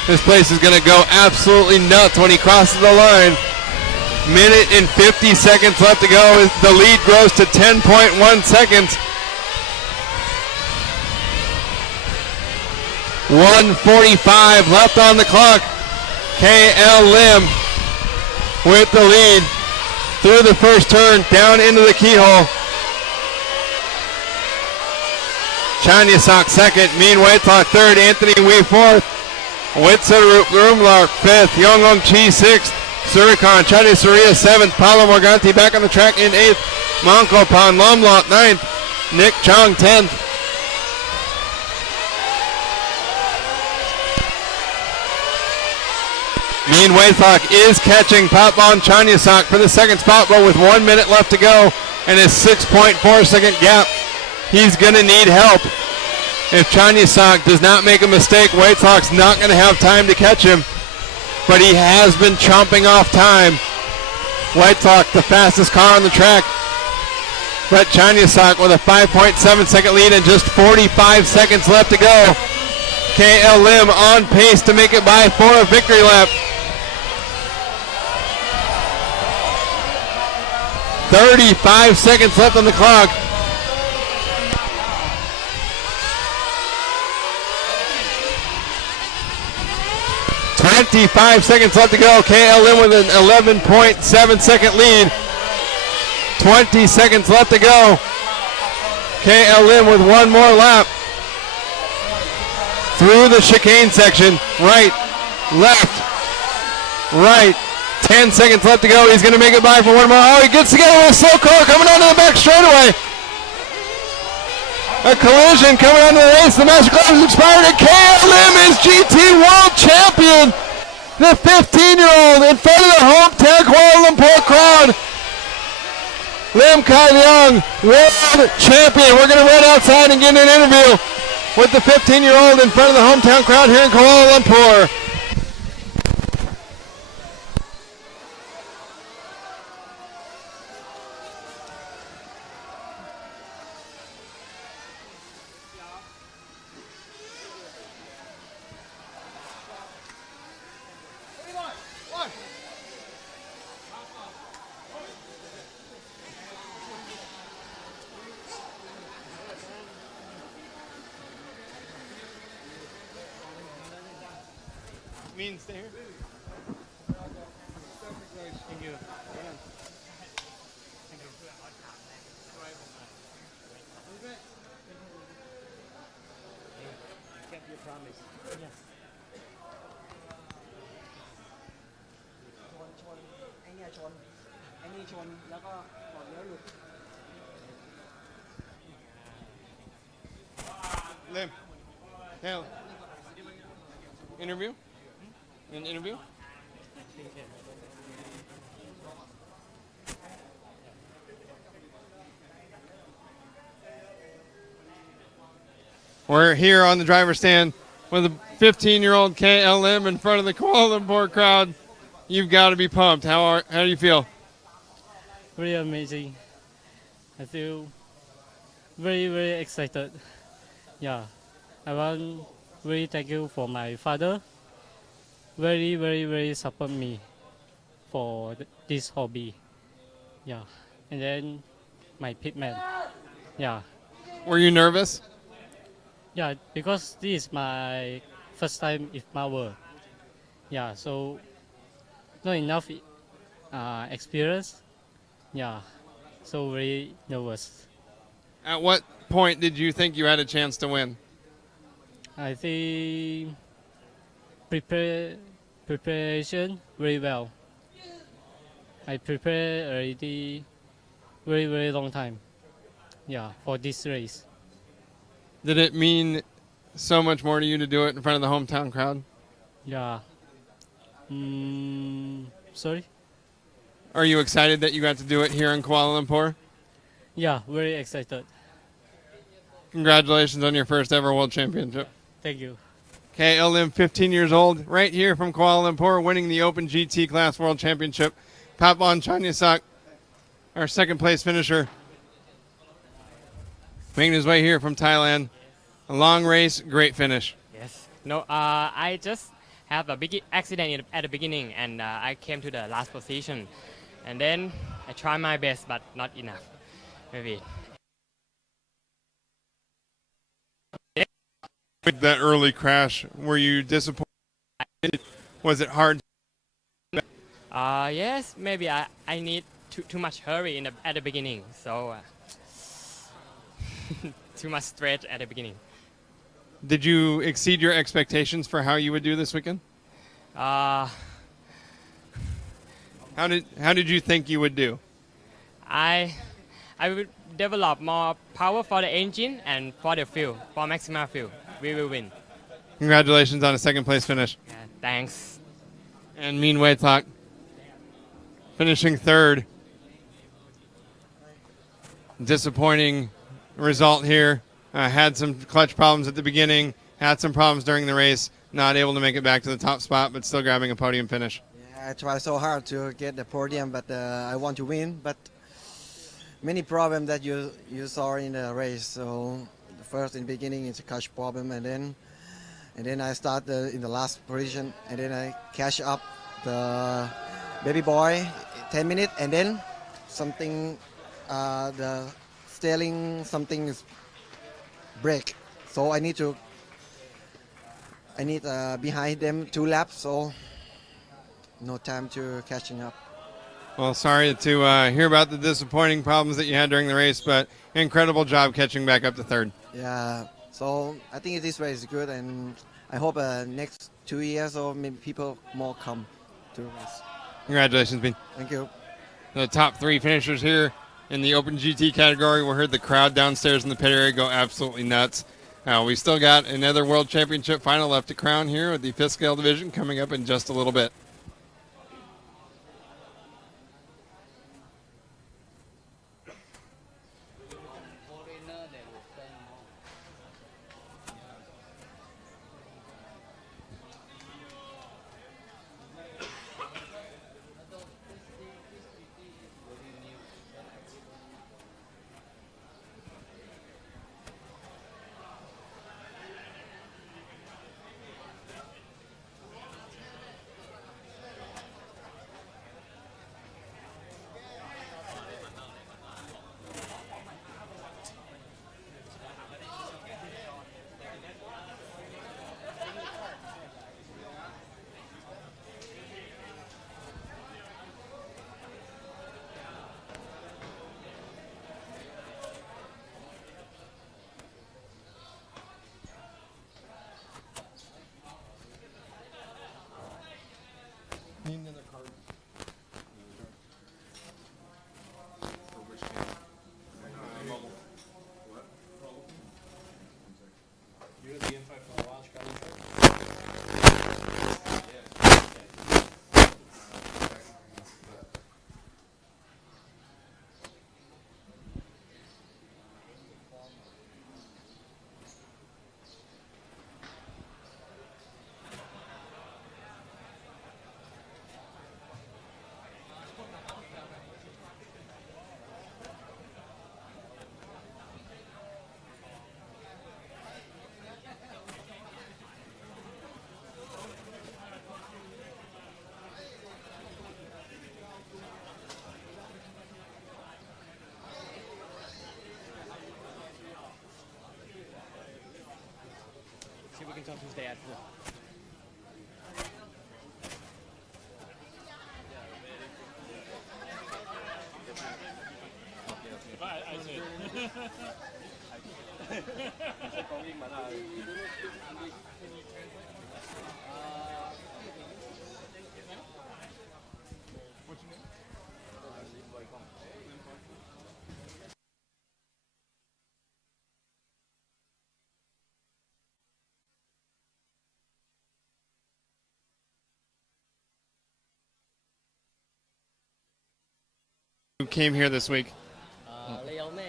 This place is going to go absolutely nuts when he crosses the line. Minute and 50 seconds left to go. The lead grows to 10.1 seconds. 1:45 left on the clock. KLM with the lead through the first turn, down into the keyhole. Chanyasok second, Mean Waitlok third, Anthony Wee fourth, Witsa Rumlark fifth, Yonglong Chi sixth, Surikon Chadi Surya seventh, Paulo Morganti back on the track in eighth, Manko Pan Lomlot ninth, Nick Chong 10th. Mean Waitlok is catching Papon Chanyasok for the second spot, but with 1 minute left to go and a 6.4 second gap. He's going to need help. If Chanyasok does not make a mistake, Waitlok's not going to have time to catch him. But he has been chomping off time. Waitlok, the fastest car on the track. But Chanyasok with a 5.7 second lead and just 45 seconds left to go. KLM on pace to make it by for a victory lap. 35 seconds left on the clock. .5 seconds left to go. KLM with an 11.7 second lead. 20 seconds left to go. KLM with one more lap. Through the chicane section. Right, left, right. 10 seconds left to go. He's going to make it by for one more. Oh, he gets together with a slow car coming onto the back straightaway. A collision coming onto the race. The master class is expired, and KLM is GT World Champion. The 15-year-old in front of the hometown Kuala Lumpur crowd. Lim Kai Leong, World Champion. We're going to run outside and get an interview with the 15-year-old in front of the hometown crowd here in Kuala Lumpur. Mean, stay here. Thank you. Kept your promise. Yes. ชนไอ้เนี่ยชนไอ้นี่ชนแล้วก็ก่อนเลี้ยวหลุด Lim. Hell. Interview? An interview? We're here on the driver's stand with a 15-year-old KLM in front of the Kuala Lumpur crowd. You've got to be pumped. How do you feel? Very amazing. I feel very, very excited. Yeah, I want really thank you for my father. Very, very, very support me for this hobby. Yeah, and then my pitman. Yeah, Were you nervous? yeah, because this is my first time IFMAR World. Yeah, so not enough experience. Yeah, so very nervous. At what point did you think you had a chance to win? I think preparation very well. I prepared already very, very long time. Yeah, for this race. Did it mean so much more to you to do it in front of the hometown crowd? Yeah. Sorry? Are you excited that you got to do it here in Kuala Lumpur? Yeah, very excited. Congratulations on your first ever world championship. Thank you. KLM, 15 years old, right here from Kuala Lumpur, winning the Open GT Class World Championship. Papon Chanyasak, our second place finisher, making his way here from Thailand. A long race, great finish. Yes. No, I just have a big accident at the beginning, and I came to the last position. And then I tried my best, but not enough. Maybe. With that early crash, were you disappointed? Was it hard? Yes, maybe I need too much hurry at the beginning. So too much stretch at the beginning. Did you exceed your expectations for how you would do this weekend? Uh, How did you think you would do? I will develop more power for the engine and for the fuel, for maximum fuel. We will win. Congratulations on a second place finish. Yeah, thanks. And Mean Wei Thok finishing third. Disappointing result here. Had some clutch problems at the beginning, had some problems during the race, not able to make it back to the top spot, but still grabbing a podium finish. Yeah, I try so hard to get the podium, but I want to win. But many problems that you saw in the race. So first in the beginning it's a clutch problem, and then I start in the last position, and then I catch up the baby boy 10 minutes, and then something the steering something is break. So I need behind them 2 laps, so no time to catching up. Well, sorry to hear about the disappointing problems that you had during the race, but incredible job catching back up to third. Yeah, so I think this race is good, and I hope next 2 years or maybe people more come to the race. Congratulations, Bean. Thank you. The top 3 finishers here in the Open GT category. We heard the crowd downstairs in the pit area go absolutely nuts. We still got another World Championship final left to crown here with the 5th scale division coming up in just a little bit. See if we can talk Tuesday at 4. Who came here this week? 你有咩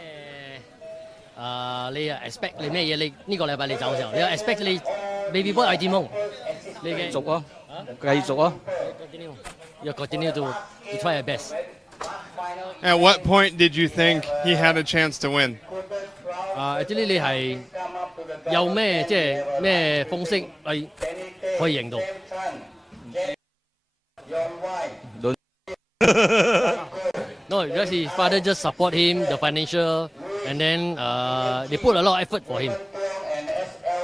你 expect 你咩嘢？你呢個禮拜你走嘅時候，你有 expect 你 baby boy 係點樣？你嘅續啊，繼續啊。You continue to try your best。 At what point did you think he had a chance to win? actually 你係有咩即係咩方式係可以贏到？ No, because his father just support him, the financial, and then they put a lot of effort for him.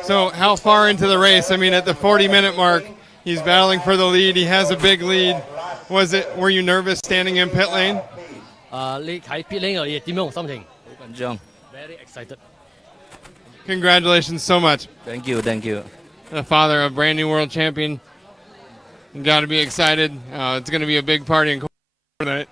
So how far into the race? I mean, at the 40-minute mark, he's battling for the lead. He has a big lead. Were you nervous standing in pit lane? 你喺 pit lane 度你點樣心情？好緊張。Very excited. Congratulations so much. Thank you, thank you. The father of brand new world champion. You got to be excited. It's going to be a big party in tonight.